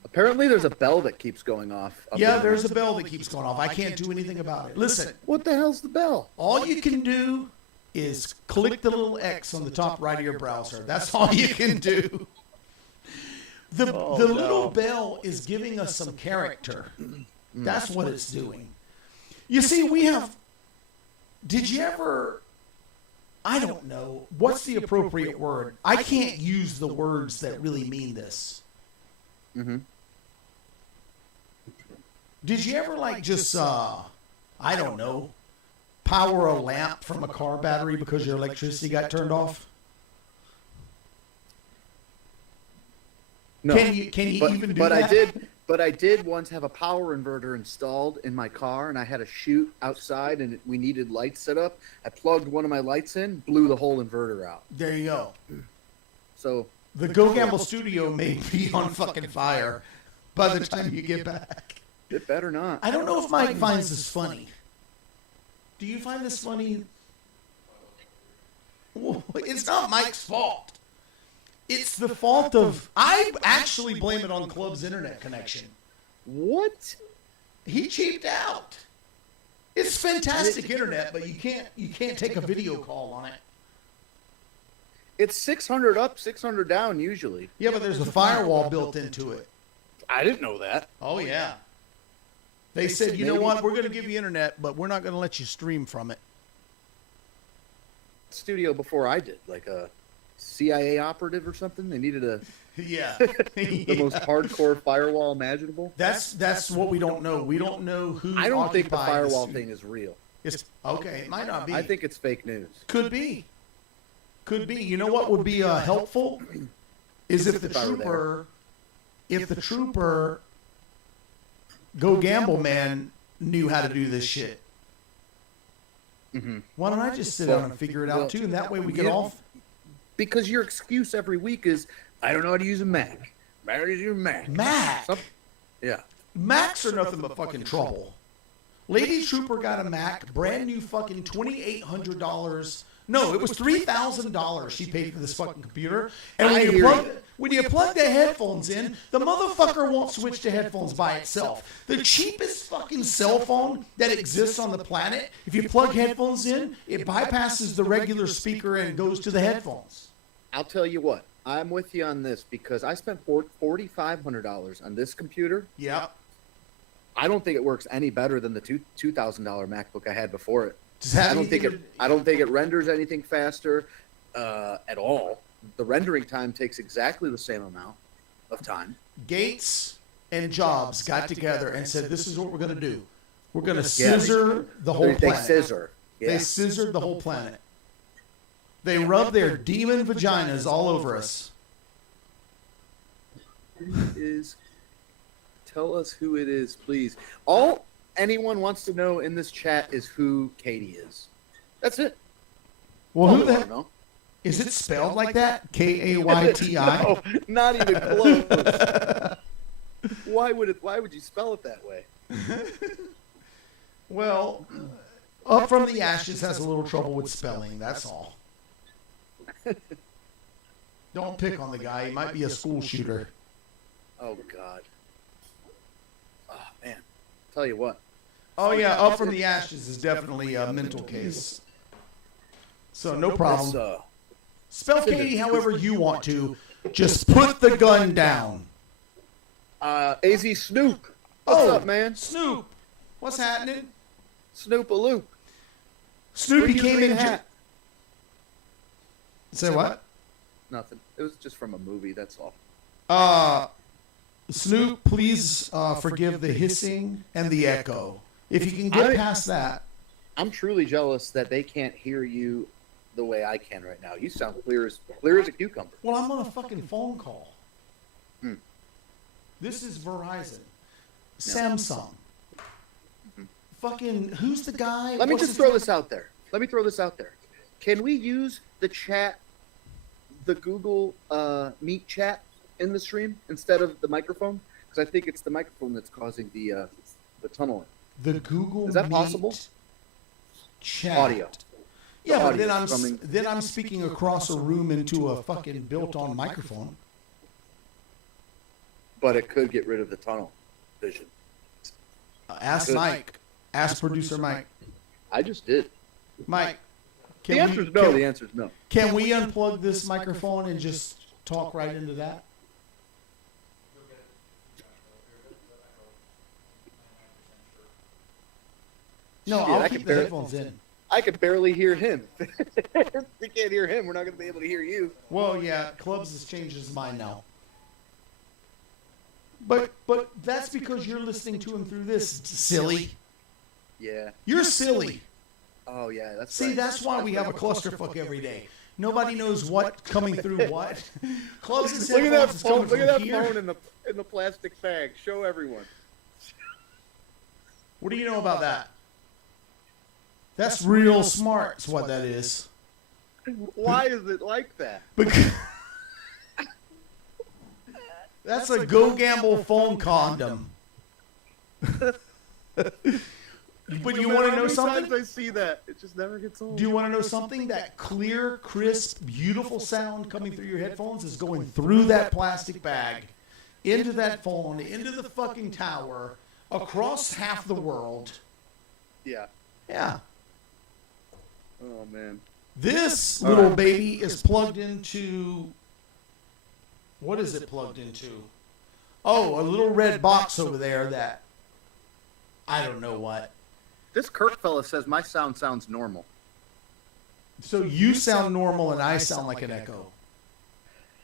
Apparently, there's a bell that keeps going off. up Yeah, there. there's a bell that keeps going off. I can't do anything about it. Listen, What the hell's the bell? all you can do is click the little X on the top right of your browser. That's all you can do. The little bell is giving us some character. That's what it's doing. You see, we have... Did you ever... I don't know. What's the appropriate word? I can't use the words that really mean this. Mm-hmm. Did you ever, like, just, I don't know, power a lamp from a car battery because your electricity got turned off? No. Can you even do that? But I did once have a power inverter installed in my car, and I had a shoot outside, and we needed lights set up. I plugged one of my lights in, blew the whole inverter out. There you go. So The Go Gamble studio may be on fucking fire by the time you get back. it better not. I don't know if Mike finds this funny. Do you find this funny? Well, it's not Mike's fault. It's the fault of... I actually blame it on Club's internet connection. What? He cheaped out. It's fantastic internet, but you can't take a video call on it. It's 600 up, 600 down usually. Yeah, but there's a firewall built into it. I didn't know that. Oh, yeah. They said, you know what, we're going to give you internet, but we're not going to let you stream from it. Studio before I did, like a CIA operative or something. They needed Yeah. the most hardcore firewall imaginable. That's what we don't know. We don't know who. I don't think the occupied firewall studio. thing is real. It's okay. It might not be. I think it's fake news. Could be. Could be. You know what would be helpful is if the trooper, Go Gamble man knew how to do this shit. Mm-hmm. Why don't I just sit down and figure it out too, and that way we get off. Because your excuse every week is, I don't know how to use a Mac. I don't use your Mac. Mac. Yeah. Macs are nothing but fucking trouble. Lady Trooper got a Mac, brand new fucking $2,800. No, it was $3,000 she paid for this fucking computer. And when you plug the headphones in, the motherfucker won't switch to headphones by itself. The cheapest fucking cell phone that exists on the planet, if you plug headphones in, it bypasses the regular speaker and goes to the headphones. I'll tell you what. I'm with you on this because I spent $4,500 on this computer. Yep. I don't think it works any better than the $2,000 MacBook I had before it. I don't think it renders anything faster at all. The rendering time takes exactly the same amount of time. Gates and Jobs got together and said, "This is what we're going to do. We're going to scissor the whole planet." They scissor. Yeah. They scissored the whole planet. They rubbed their demon vaginas all over us. Tell us who it is, please. All anyone wants to know in this chat is who Katie is. That's it. Well, who the I heck? don't know. Is it spelled like that? Kayti? No, not even close. Why would you spell it that way? Well, Up from the Ashes has a little trouble with spelling, that's all. Don't pick on the guy. He might be a school shooter. Oh God. Oh man. Tell you what. Oh yeah, Up from the Ashes is definitely a mental case. So no problem. Spell Katie however you want to. Just put the gun down. AZ Snoop. What's up, man? Snoop. What's happening? Snoop-a-loop. Snoopy came in. Hat. Say what? nothing. It was just from a movie. That's all. Snoop, please forgive the hissing and the echo. If you can get past that. I'm truly jealous that they can't hear you the way I can right now. You sound clear as a cucumber. Well, I'm on a fucking phone call. This is Verizon. Samsung. Fucking, who's the guy? Let me just throw this out there. Can we use the chat, the Google Meet chat in the stream instead of the microphone? Because I think it's the microphone that's causing the tunneling. The Google Is that Meet possible? Chat. Audio. Yeah, but Audio then I'm speaking across a room into a fucking built-on microphone. But it could get rid of the tunnel vision. Ask Mike. Ask producer Mike. I just did. Mike, The answer is no. The answer is no. Can we unplug this microphone and just talk right into that? No, Shit, I'll keep the headphones in. I could barely hear him. If we can't hear him, we're not going to be able to hear you. Well, yeah, Clubs has changed his mind now. But that's because you're listening to him through this, silly. Yeah. You're silly. Oh, yeah. That's See, right. that's why we have a clusterfuck every day. Nobody knows what coming through what. Clubs is Look at that phone. phone in the plastic bag. Show everyone. What do you know about that? That's real smart, is what that is. Why is it like that? Because that's a Go Gamble phone condom. But you want to know something? I see that. It just never gets old. Do you want to know something? That clear, crisp, beautiful sound coming through your headphones is going through that plastic bag, into that phone, into the fucking tower, across half the world. Yeah. Yeah. Oh, man. This little baby is plugged into... What is it plugged into? Oh, a little red box over there that... I don't know what. This Kirk fella says my sound sounds normal. So you sound normal and I sound like an echo.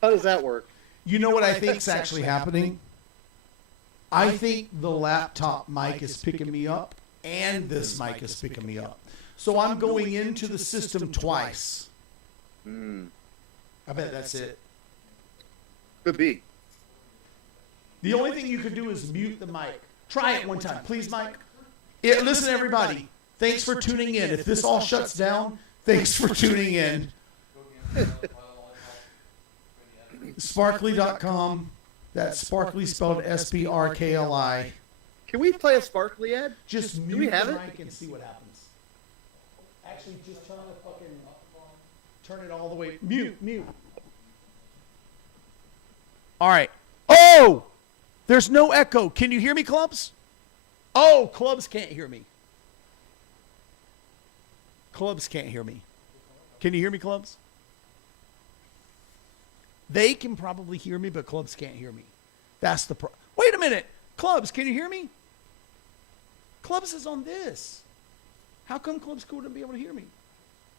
How does that work? You know what I think is actually happening? I think the laptop mic is picking me up and this mic is picking me up. So I'm going into the system twice. I bet that's it. Could be. The only thing you could do is mute the mic. Try it one time, please, Mike. Yeah, listen, everybody. Thanks for tuning in. If this all shuts down, thanks for tuning in. Sparkly.com. That's Sparkly spelled SPRKLI. Can we play a sparkly ad? Just we mute have the it? mic and see what happens. Actually, just turn it all the way. Mute. All right. Oh! There's no echo. Can you hear me, Clubs? Oh, Clubs can't hear me. Clubs can't hear me. Can you hear me, Clubs? They can probably hear me, but Clubs can't hear me. That's the problem. Wait a minute. Clubs, can you hear me? Clubs is on this. How come Clubs couldn't be able to hear me?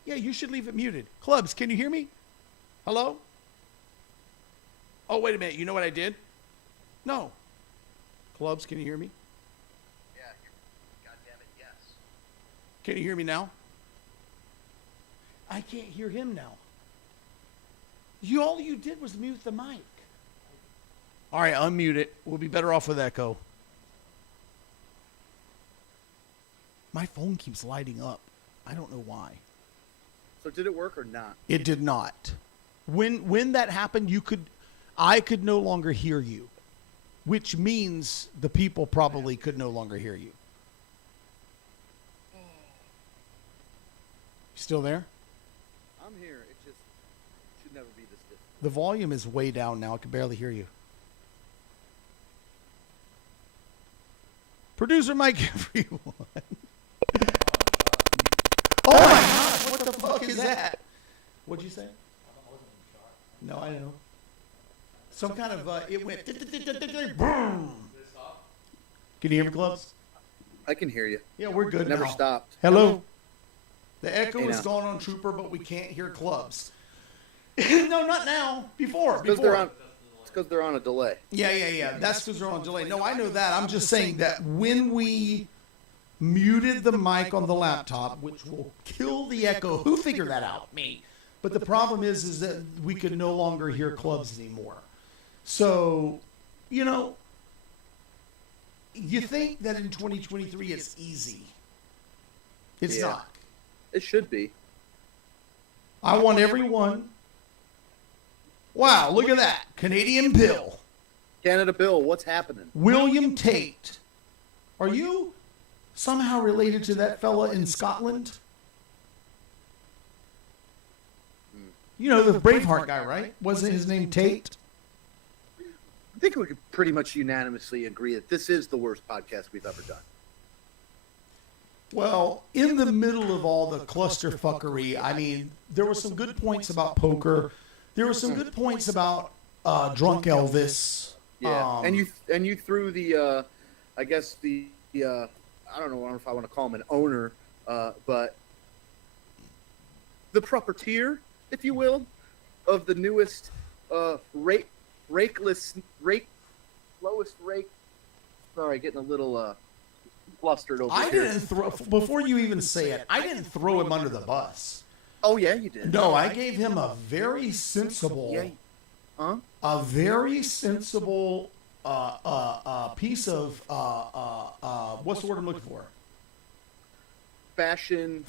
Yeah, you should leave it muted. Clubs, can you hear me? Hello? Oh, wait a minute. You know what I did? No. Clubs, can you hear me? Yeah. God damn it, yes. Can you hear me now? I can't hear him now. All you did was mute the mic. All right, unmute it. We'll be better off with echo. My phone keeps lighting up. I don't know why. So did it work or not? It did not. When that happened, I could no longer hear you, which means the people probably could no longer hear you. Still there? I'm here. It just should never be this difficult. The volume is way down now. I can barely hear you. Producer Mike, everyone. Oh my God! What the fuck is that? What'd you say? No, I know. Some kind of it went. Boom. Can you hear me, Clubs? I can hear you. Yeah, we're good Never now. stopped. Hello. The echo Hey, is now. gone on Trooper, but we can't hear Clubs. No, not now. Before. Because they're on. It's because they're on a delay. Yeah. That's because they're on delay. No, I know that. I'm just saying that when we muted the mic on the laptop, which will kill the echo. Who figured that out? Me. But the problem is that we could no longer hear clubs anymore. So, you know, you think that in 2023 it's easy. It's not. It should be. I want everyone. Wow, look at that. Canadian Bill. Canada Bill, what's happening? William Tate. Are you somehow related to that fella in Scotland? You know, the Braveheart guy, right? Wasn't his name Tate? I think we could pretty much unanimously agree that this is the worst podcast we've ever done. Well, in the middle of all the clusterfuckery, I mean, there were some good points about poker. There were some good points about drunk Elvis. Yeah, and you threw the, I guess the, I don't know if I want to call him an owner, but the proprietor, if you will, of the newest lowest rake. Sorry, getting a little flustered over here. I didn't throw, before you even say it, I didn't throw him under the bus. Oh yeah, you did. No, I gave him a very sensible, a very sensible piece of what's the word I'm looking for? Fashion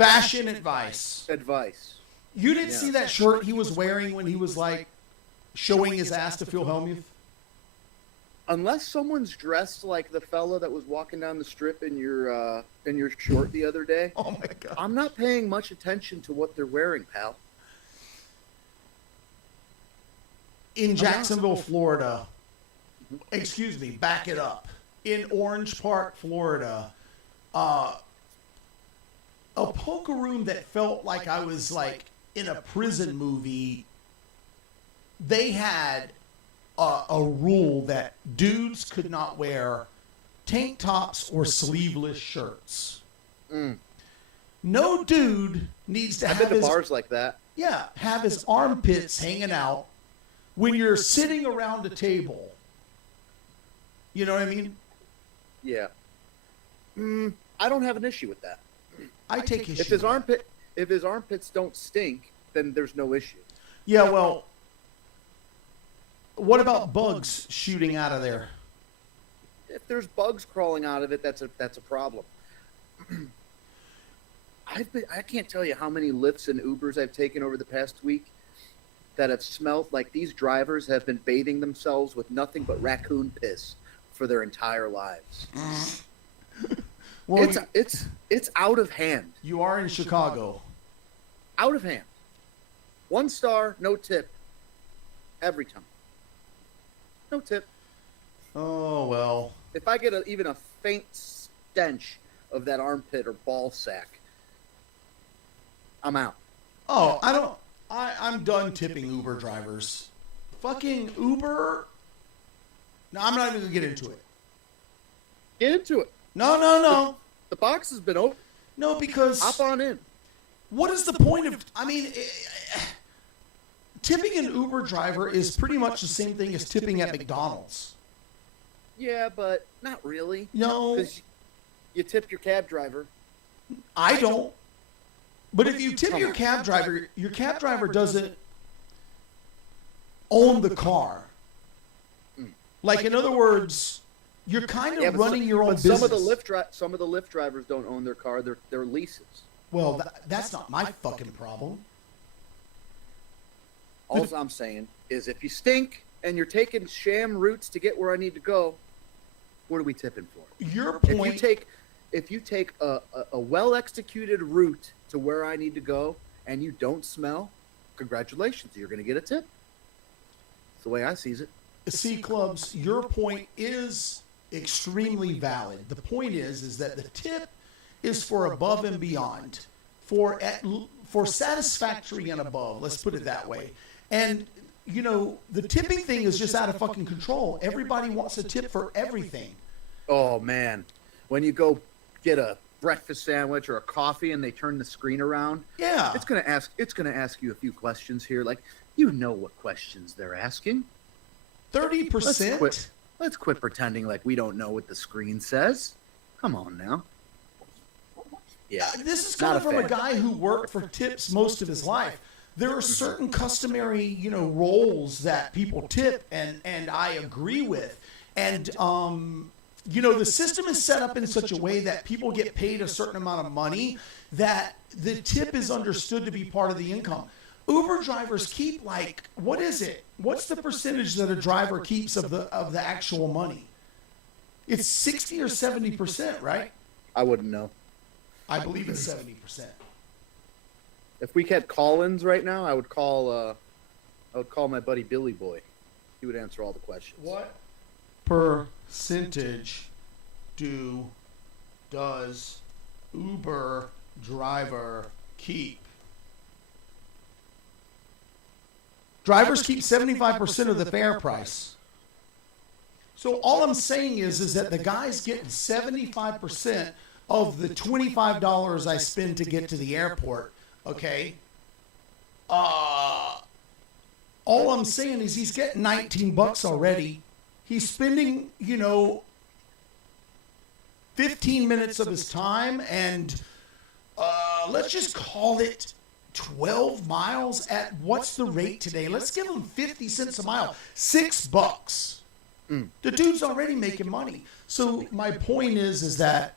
advice. Advice. You didn't see that shirt he was wearing when he was like showing his ass to Phil Hellmuth? Unless someone's dressed like the fella that was walking down the strip in your short the other day. Oh my god! I'm not paying much attention to what they're wearing, pal. In Jacksonville, Florida. Excuse me, back it up. In Orange Park, Florida, a poker room that felt like I was like in a prison movie. They had a rule that dudes could not wear tank tops or sleeveless shirts. No dude needs to have his bars like that. Yeah, have his armpits hanging out when you're sitting around a table. You know what I mean? Yeah. I don't have an issue with that. I take issue. If his armpits don't stink, then there's no issue. Yeah, well, what about bugs shooting out of there? If there's bugs crawling out of it, that's a problem. I can't tell you how many Lyfts and Ubers I've taken over the past week that have smelled like these drivers have been bathing themselves with nothing but raccoon piss for their entire lives. Well, it's out of hand. You are in Chicago. Out of hand. 1 star, no tip. Every time. No tip. Oh, well. If I get even a faint stench of that armpit or ball sack, I'm out. Oh, I'm done tipping Uber drivers. Fucking Uber. No, I'm not even going to get into it. Get into it. No. The box has been open. No, because... Hop on in. What is the point of... I mean, tipping an Uber driver is pretty much the same thing as tipping at McDonald's. Yeah, but not really. No. Because you tip your cab driver. I don't. But if you tip your cab driver doesn't own the car. Like, in other words, you're kind of running your own business. Some of the Lyft drivers don't own their car. They're leases. Well, that's not my fucking problem. All I'm saying is if you stink and you're taking sham routes to get where I need to go, what are we tipping for? Your point... If you take a well-executed route to where I need to go and you don't smell, congratulations, you're going to get a tip. That's the way I sees it. See, Clubs, your point is extremely valid. The point is that the tip is for above and beyond, for satisfactory and above. Let's put it that way. And you know, the tipping thing is just out of fucking control. Everybody wants a tip for everything. Oh man, when you go get a breakfast sandwich or a coffee and they turn the screen around, yeah, it's gonna ask you a few questions here, like, You know what questions they're asking. 30%? Let's quit pretending like we don't know what the screen says. Come on now. Yeah. This is not coming from a fan. guy who worked for tips most of his life. There are certain customary, roles that people tip, and I agree with. And, the system is set up in such a way that people get paid a certain amount of money that the tip is understood to be part of the income. Uber drivers keep what is it? What's the percentage that a driver keeps of the actual money? It's 60 or 70%, right? I wouldn't know. I believe it's 70%. If we had call-ins right now, I would call my buddy Billy Boy. He would answer all the questions. What percentage does Uber driver keep? Drivers keep 75% of the fare price. So all I'm saying is that the guy's getting 75% of the $25 I spend to get to the airport. Okay. All I'm saying is he's getting $19 already. He's spending, 15 minutes of his time, and let's just call it 12 miles at what's the rate today? Let's give him 50 cents a mile, $6. The dude's already making money. So my point is that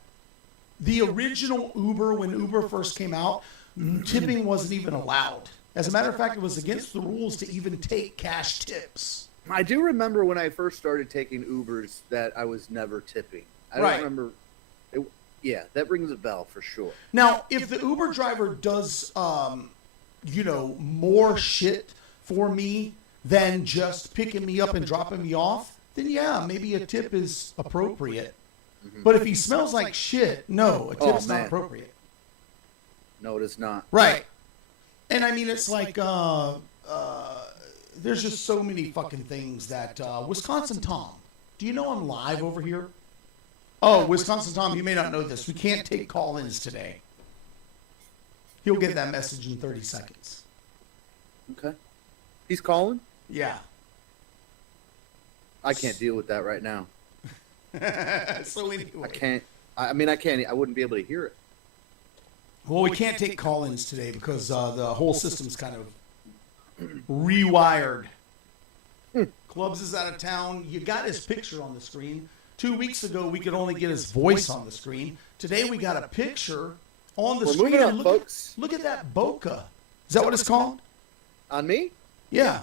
the original Uber, when Uber first came out, tipping wasn't even allowed. As a matter of fact, it was against the rules to even take cash tips. I do remember when I first started taking Ubers that I was never tipping. I don't remember. Yeah, that rings a bell for sure. Now, if the Uber driver does, more shit for me than just picking me up and dropping me off, then yeah, maybe a tip is appropriate. But if he smells like shit, no, a tip's not appropriate. No, it is not. Right. And I mean, it's like, there's just so many fucking things that, Wisconsin Tom, do you know I'm live over here? Oh, Wisconsin Tom, you may not know this. We can't take call-ins today. He'll get that message in 30 seconds. Okay. He's calling? Yeah. I can't deal with that right now. So anyway. I can't. I wouldn't be able to hear it. Well, we can't take call-ins today because the whole system's kind of rewired. Clubs is out of town. You got his picture on the screen. 2 weeks ago, we could only get his voice on the screen. Today, we got a picture on the screen. Moving on, folks. Look at that bokeh. Is that what it's called? On me? Yeah.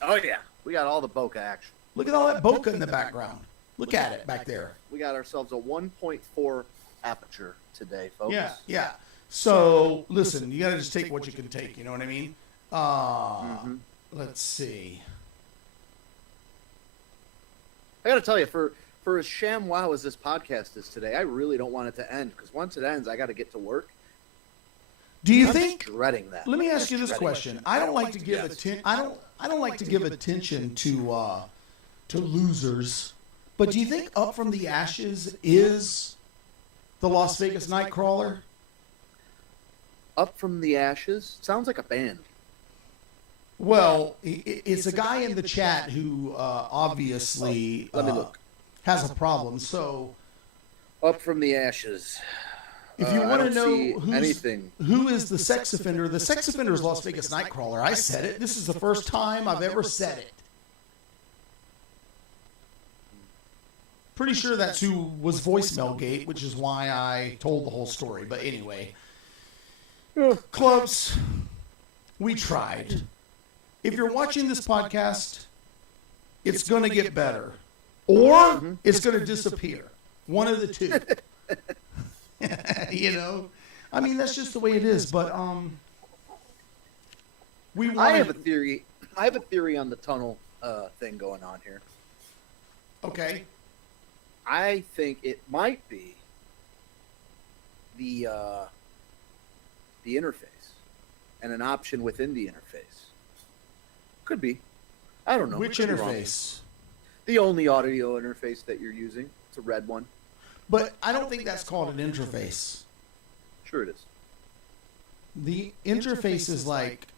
Oh, yeah. We got all the bokeh action. Look at all that bokeh in the background. Look at it back there. We got ourselves a 1.4 aperture today, folks. Yeah. So, listen, you got to just take what you can take. You know what I mean? Let's see. I got to tell you, for as ShamWow as this podcast is today, I really don't want it to end because once it ends, I got to get to work. Do you I'm think? Dreading that. Let me ask you this question. I don't like to give I don't like to give attention to losers, but do you think Up From the Ashes is the Las Vegas Nightcrawler? Up From the Ashes sounds like a band. Well, it's a guy in the chat who obviously Let me look. has a problem. So, Up From the Ashes. if you want to know who is the sex offender is Las Vegas Nightcrawler. I said it. This is the first time I've ever said it. Pretty sure that's who was Voicemail Gate, which is why I told the whole story. But anyway, clubs, we tried. If you're watching this podcast, it's going to get better. Or it's going to disappear. One of the two. I mean, that's just the way it is. But I have a theory. I have a theory on the tunnel thing going on here. Okay. I think it might be the interface and an option within the interface. Could be. I don't know. Which Could be wrong. interface? The only audio interface that you're using. It's a red one. But I don't think that's called an interface. Sure it is. The interface is like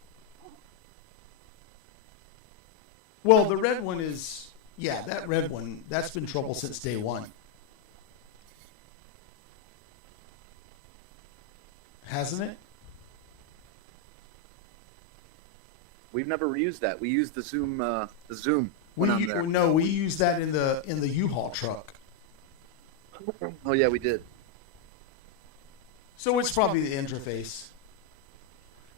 Well, the red one is, yeah, that red one, that's been trouble since day one. Hasn't it? We've never used that. We used the Zoom. When I'm there. No, we use that in the U-Haul truck. Oh yeah, we did. So it's probably the interface.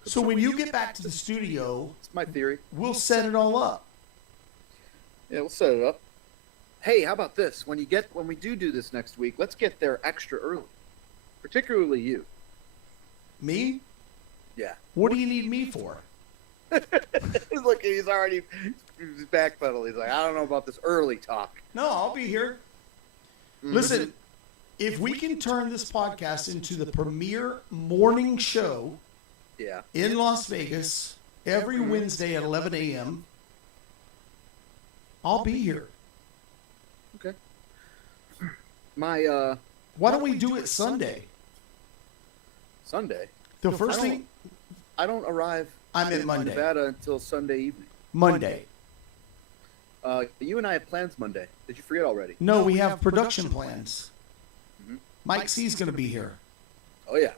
So when you get back to the studio, It's my theory. we'll set it all up. Yeah, we'll set it up. Hey, how about this? When we do this next week, let's get there extra early. Particularly you. Me? Yeah. What do you need me for? Look, he's backpedaling. He's like, I don't know about this early talk. No, I'll be here. Listen, if we can turn this podcast into the premier morning show Yeah. in Las Vegas every Wednesday at 11 a.m., I'll be here. Okay. My Why don't we do it Sunday? Sunday. The first I don't- thing, I don't arrive I'm in in Monday. Nevada until Sunday evening. Monday. You and I have plans Monday. Did you forget already? No, we have production plans. Mike C's going to be here. Oh yeah.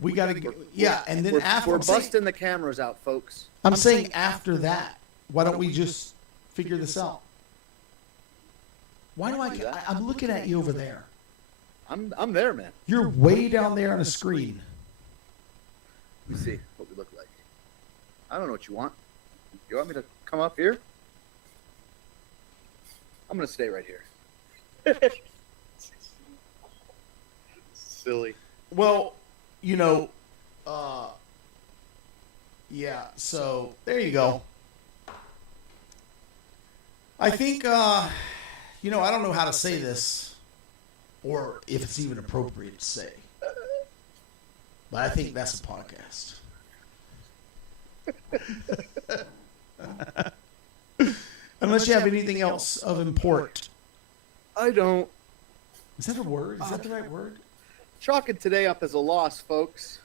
We got to go. Yeah, and then We're after we're I'm saying- busting the cameras out, folks. I'm saying after that, why don't we just figure this out? Why do I'm looking at you over there. I'm there, man. You're way down there on the screen. Let me see what we look like. I don't know what you want. You want me to come up here? I'm gonna stay right here. Silly. Well, yeah, so there you go. I think, I don't know how to say this or if it's even appropriate to say, but I think that's a podcast. Unless you have anything else of import. I don't. Is that a word? Is that the right word? Chalking today up as a loss, folks.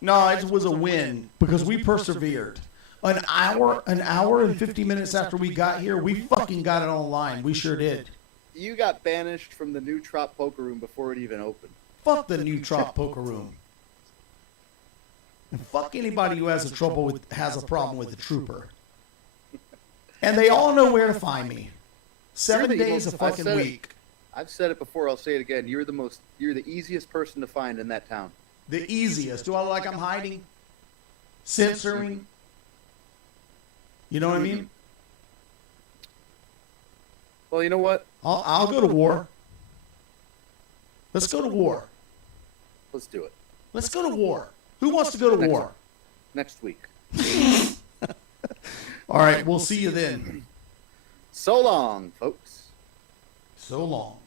No, it was a win because we persevered. An hour and 50 minutes after we got here, we fucking got it online. We sure did. You got banished from the new Trop Poker Room before it even opened. Fuck the new Trop Poker Room. And fuck anybody who has a problem with the Trooper. And they all know where to find me. 7 days a fucking week. I've said it before. I'll say it again. You're the easiest person to find in that town. The easiest. Do I look like I'm hiding? Censoring? You know what I mean? Well, you know what? I'll go to war. Let's go to war. Let's do it. Let's go to war. Who wants to go to war? Next week. All right, we'll see you then. So long, folks. So long.